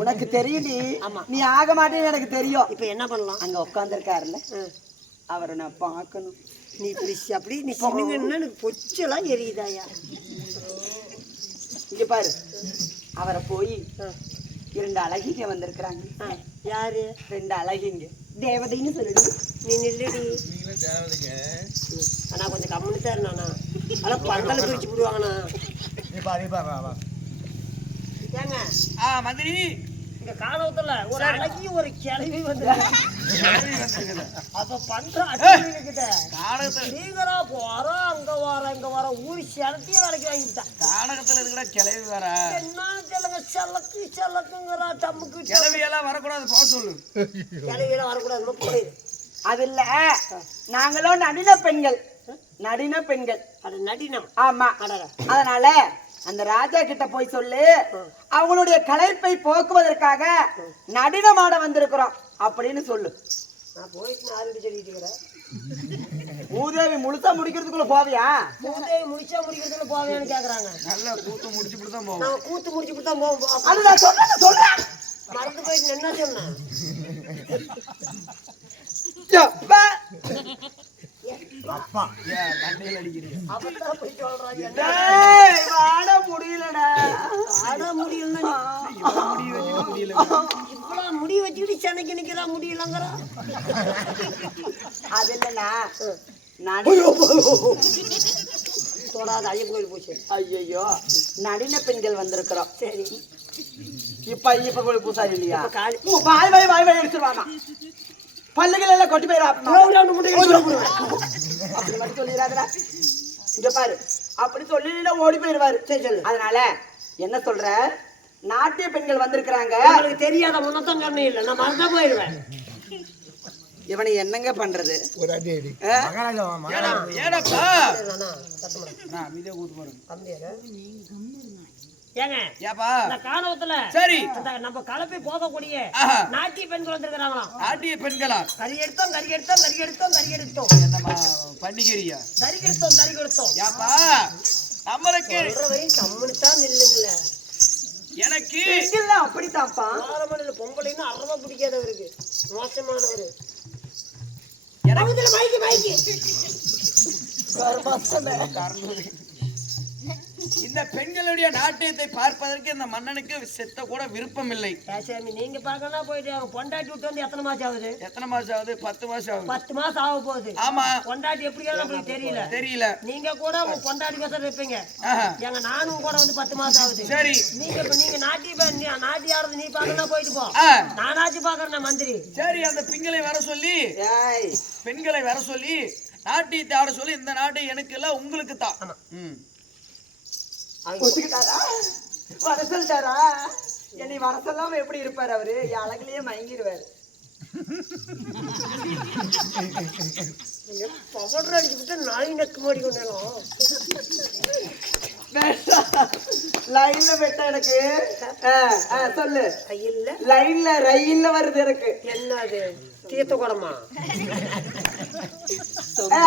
உனக்கு தெரியுடி. ஆமா. நீ ஆக மாட்டேன்னு எனக்கு தெரியும். இப்ப என்ன பண்ணலாம்? அங்க உட்கார்ந்து இருக்காருல்ல அவரை நான் பார்க்கணும். நீ அப்படி நீ சின்னுங்கன்னா எனக்கு பொச்செல்லாம் எரியுதாயா? இங்க பாரு அவரை போய் 2 அழகிங்க வந்திருக்கிறாங்க. யாரு? 2 அழகிங்க தேவதைன்னு சொல்லுடி. நீ நில்லுடி. ஆனா கொஞ்சம் கம்முன்னு தான் இருந்தானா. அதெல்லாம் பந்தல பிரிச்சு போடுவாங்கண்ணா. ஏங்க மந்திரி இங்க காணவத்துல ஒரு அழகி ஒரு கிளவி வந்து அப்ப பண்ற நீங்களா போற அங்க வர ஊர் சிலத்தையே வேலைக்கு வாங்கிட்டான். கானகத்துல இருக்கிற கிளவி வேற என்ன கிழங்க சல்லக்குங்கிறா டம்முக்கு கிளவி எல்லாம் வரக்கூடாது போக சொல்லு. கிளவியெல்லாம் வரக்கூடாதுன்னு போயிரு. அது இல்ல நாங்களும் நடின பெண்கள். அது நடினம். ஆமா அதனால அந்த ராஜா கிட்ட போய் சொல்லு அவங்களுடைய களைப்பை போக்குவதற்காக நடினமாட வந்திருக்கிறோம் அப்படின்னு சொல்லு. நான் போயிட்டு ஆரம்பி சொல்லிட்டு இருக்கிறேன். பூதேவி முழுசா முடிக்கிறதுக்குள்ள போவியா? பூதேவி முடிக்கிறதுக்குள்ள போவேன்னு கேக்குறாங்க. நல்லா கூத்து முடிச்சுட்டு தான் போவோம். நான் கூத்து முடிச்சுட்டு தான் போவோம். அது நான் சொல்றேன் மறந்து போயிட்டு என்ன சொன்னேன்? அப்பா கண்டையில் அடிக்கிறீங்க. அப்பதான் போய் சொல்றாங்க. ஆட முடியலடா. ஆட முடியல. இவ்வளவு முடி வச்சுக்கிட்டு சென்னைக்கு நிக்கிறா முடியலங்கிறா. அது இல்லைண்ணா தொடாத ஐயன் கோயில் போச்சு. ஐயோ நடின பெண்கள் வந்திருக்கிறோம். சரி இப்ப கோயில் பூசாரி இல்லையா? காலி வாய் எடுத்துருவாங்க. பல்லுகள் எல்லாம் கொட்டி போயிடும். அப்படி மட்டும் சொல்லிடாதடா. இங்க பாரு அப்படி சொல்லி ஓடி போயிருவாரு. அதனால என்ன சொல்ற? நாட்டிய பெண்கள் வந்திருக்கிறாங்க. உங்களுக்கு தெரியாத முன்னத்தான் சொன்னே இல்லை. நான் மறந்தா போயிடுவேன். இவனை என்னங்க பண்றது? சரி நம்ம கலப்பை போகக்கூடிய நாட்டிய பெண்கள் வந்திருக்கிறாங்களாம். நாட்டிய பெண்களா? கறி எடுத்தோம் பண்டிகரியா? கறி எடுத்தோம் ஏப்பா நம்மளுக்கு கம்முனுத்தான் நில்லுங்கள. எனக்கு அப்படித்தான்ப்பா. ஆரம்பணியில பொம்பளைன்னா அறவா பிடிக்காதவருக்கு மோசமானவரு. இந்த பெண்களுடைய நாட்டியத்தை பார்ப்பதற்கு இந்த மன்னனுக்கு செத்த கூட விருப்பம் இல்லை. சாமி நீங்க பார்க்கலாம் போயிட்டு அவங்க பொண்டாட்டி விட்டு வந்து எத்தனை மாசம் ஆகுது? எத்தனை மாசம் ஆகுது? 10 மாசம் ஆகுது. 10 மாசம் ஆக போகுது. ஆமா. பொண்டாட்டி எப்படி நம்மளுக்கு தெரியல. நீங்க கூட உங்க பொண்டாட்டி பேச இருப்பீங்க. ஆஹா. எங்க நானும் கூட வந்து 10 மாசம் ஆகுது. சரி. நீங்க நாட்டி ஆடுறது நீ பார்க்கலாம் போயிட்டு போ. நானாச்சு பாக்குறேன் மந்திரி. சரி, அந்த பெண்களை வர சொல்லி நாட்டியத்தை ஆட சொல்லி, இந்த நாட்டை எனக்கு இல்ல உங்களுக்கு தான். வர சொல்லிட்டாரா? என்னை வர சொல்லாம எப்படி இருப்பாரு அவரு? அழகுலயே மயங்கிடுவாரு. பவர் அடிச்சுட்டு நாய் நக்கு மாடி கொண்டாலும் லைன்ல வெட்ட எனக்கு சொல்லு. இல்ல ரயில்ல வருது எனக்கு. என்னது தீர்த்த குடமா?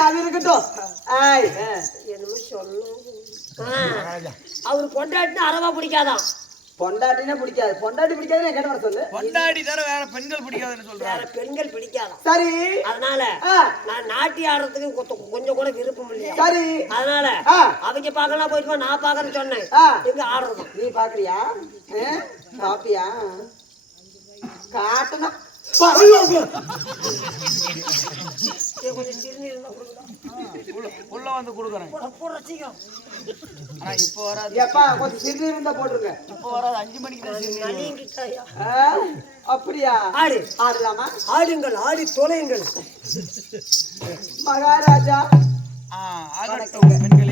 அது இருக்கட்டும். என்னமோ சொல்லணும். அவரு பொண்டாட்டினா அறவா பிடிக்காதான். பொண்டாட்டினா பிடிக்காது. பொண்டாட்டி பிடிக்காதுன்னு கேட்ட வர சொல்லு. பொண்டாட்டி தர வேற பெண்கள் பிடிக்காதுன்னு வேற சொல்றாரு. பெண்கள் பிடிக்காதான். சரி. அதனால நான் நாட்டி ஆடுறதுக்கு கொஞ்சம் கூட விருப்பம் இல்லையா. சரி. அதனால அவங்க பார்க்கலாம் போயிட்டு நான் பாக்குறேன்னு சொன்னேன். எங்க ஆடுறது நீ பாக்குறியா? பாப்பியா? காட்டணும். கொஞ்சம் சிறுநீர் இருந்தா உள்ள வந்து கொடுக்குறேன். ஆனா இப்ப வராது. எப்பா கொஞ்சம் சிறுநீர் இருந்தா போட்டுருங்க. இப்ப வராது. 5 மணிக்கு தான் சிறுநீர். அப்படியா? ஆடலாமா? ஆடுங்கள், ஆடி தொலையுங்கள் மகாராஜா. ஆகட்டும் பெண்களே.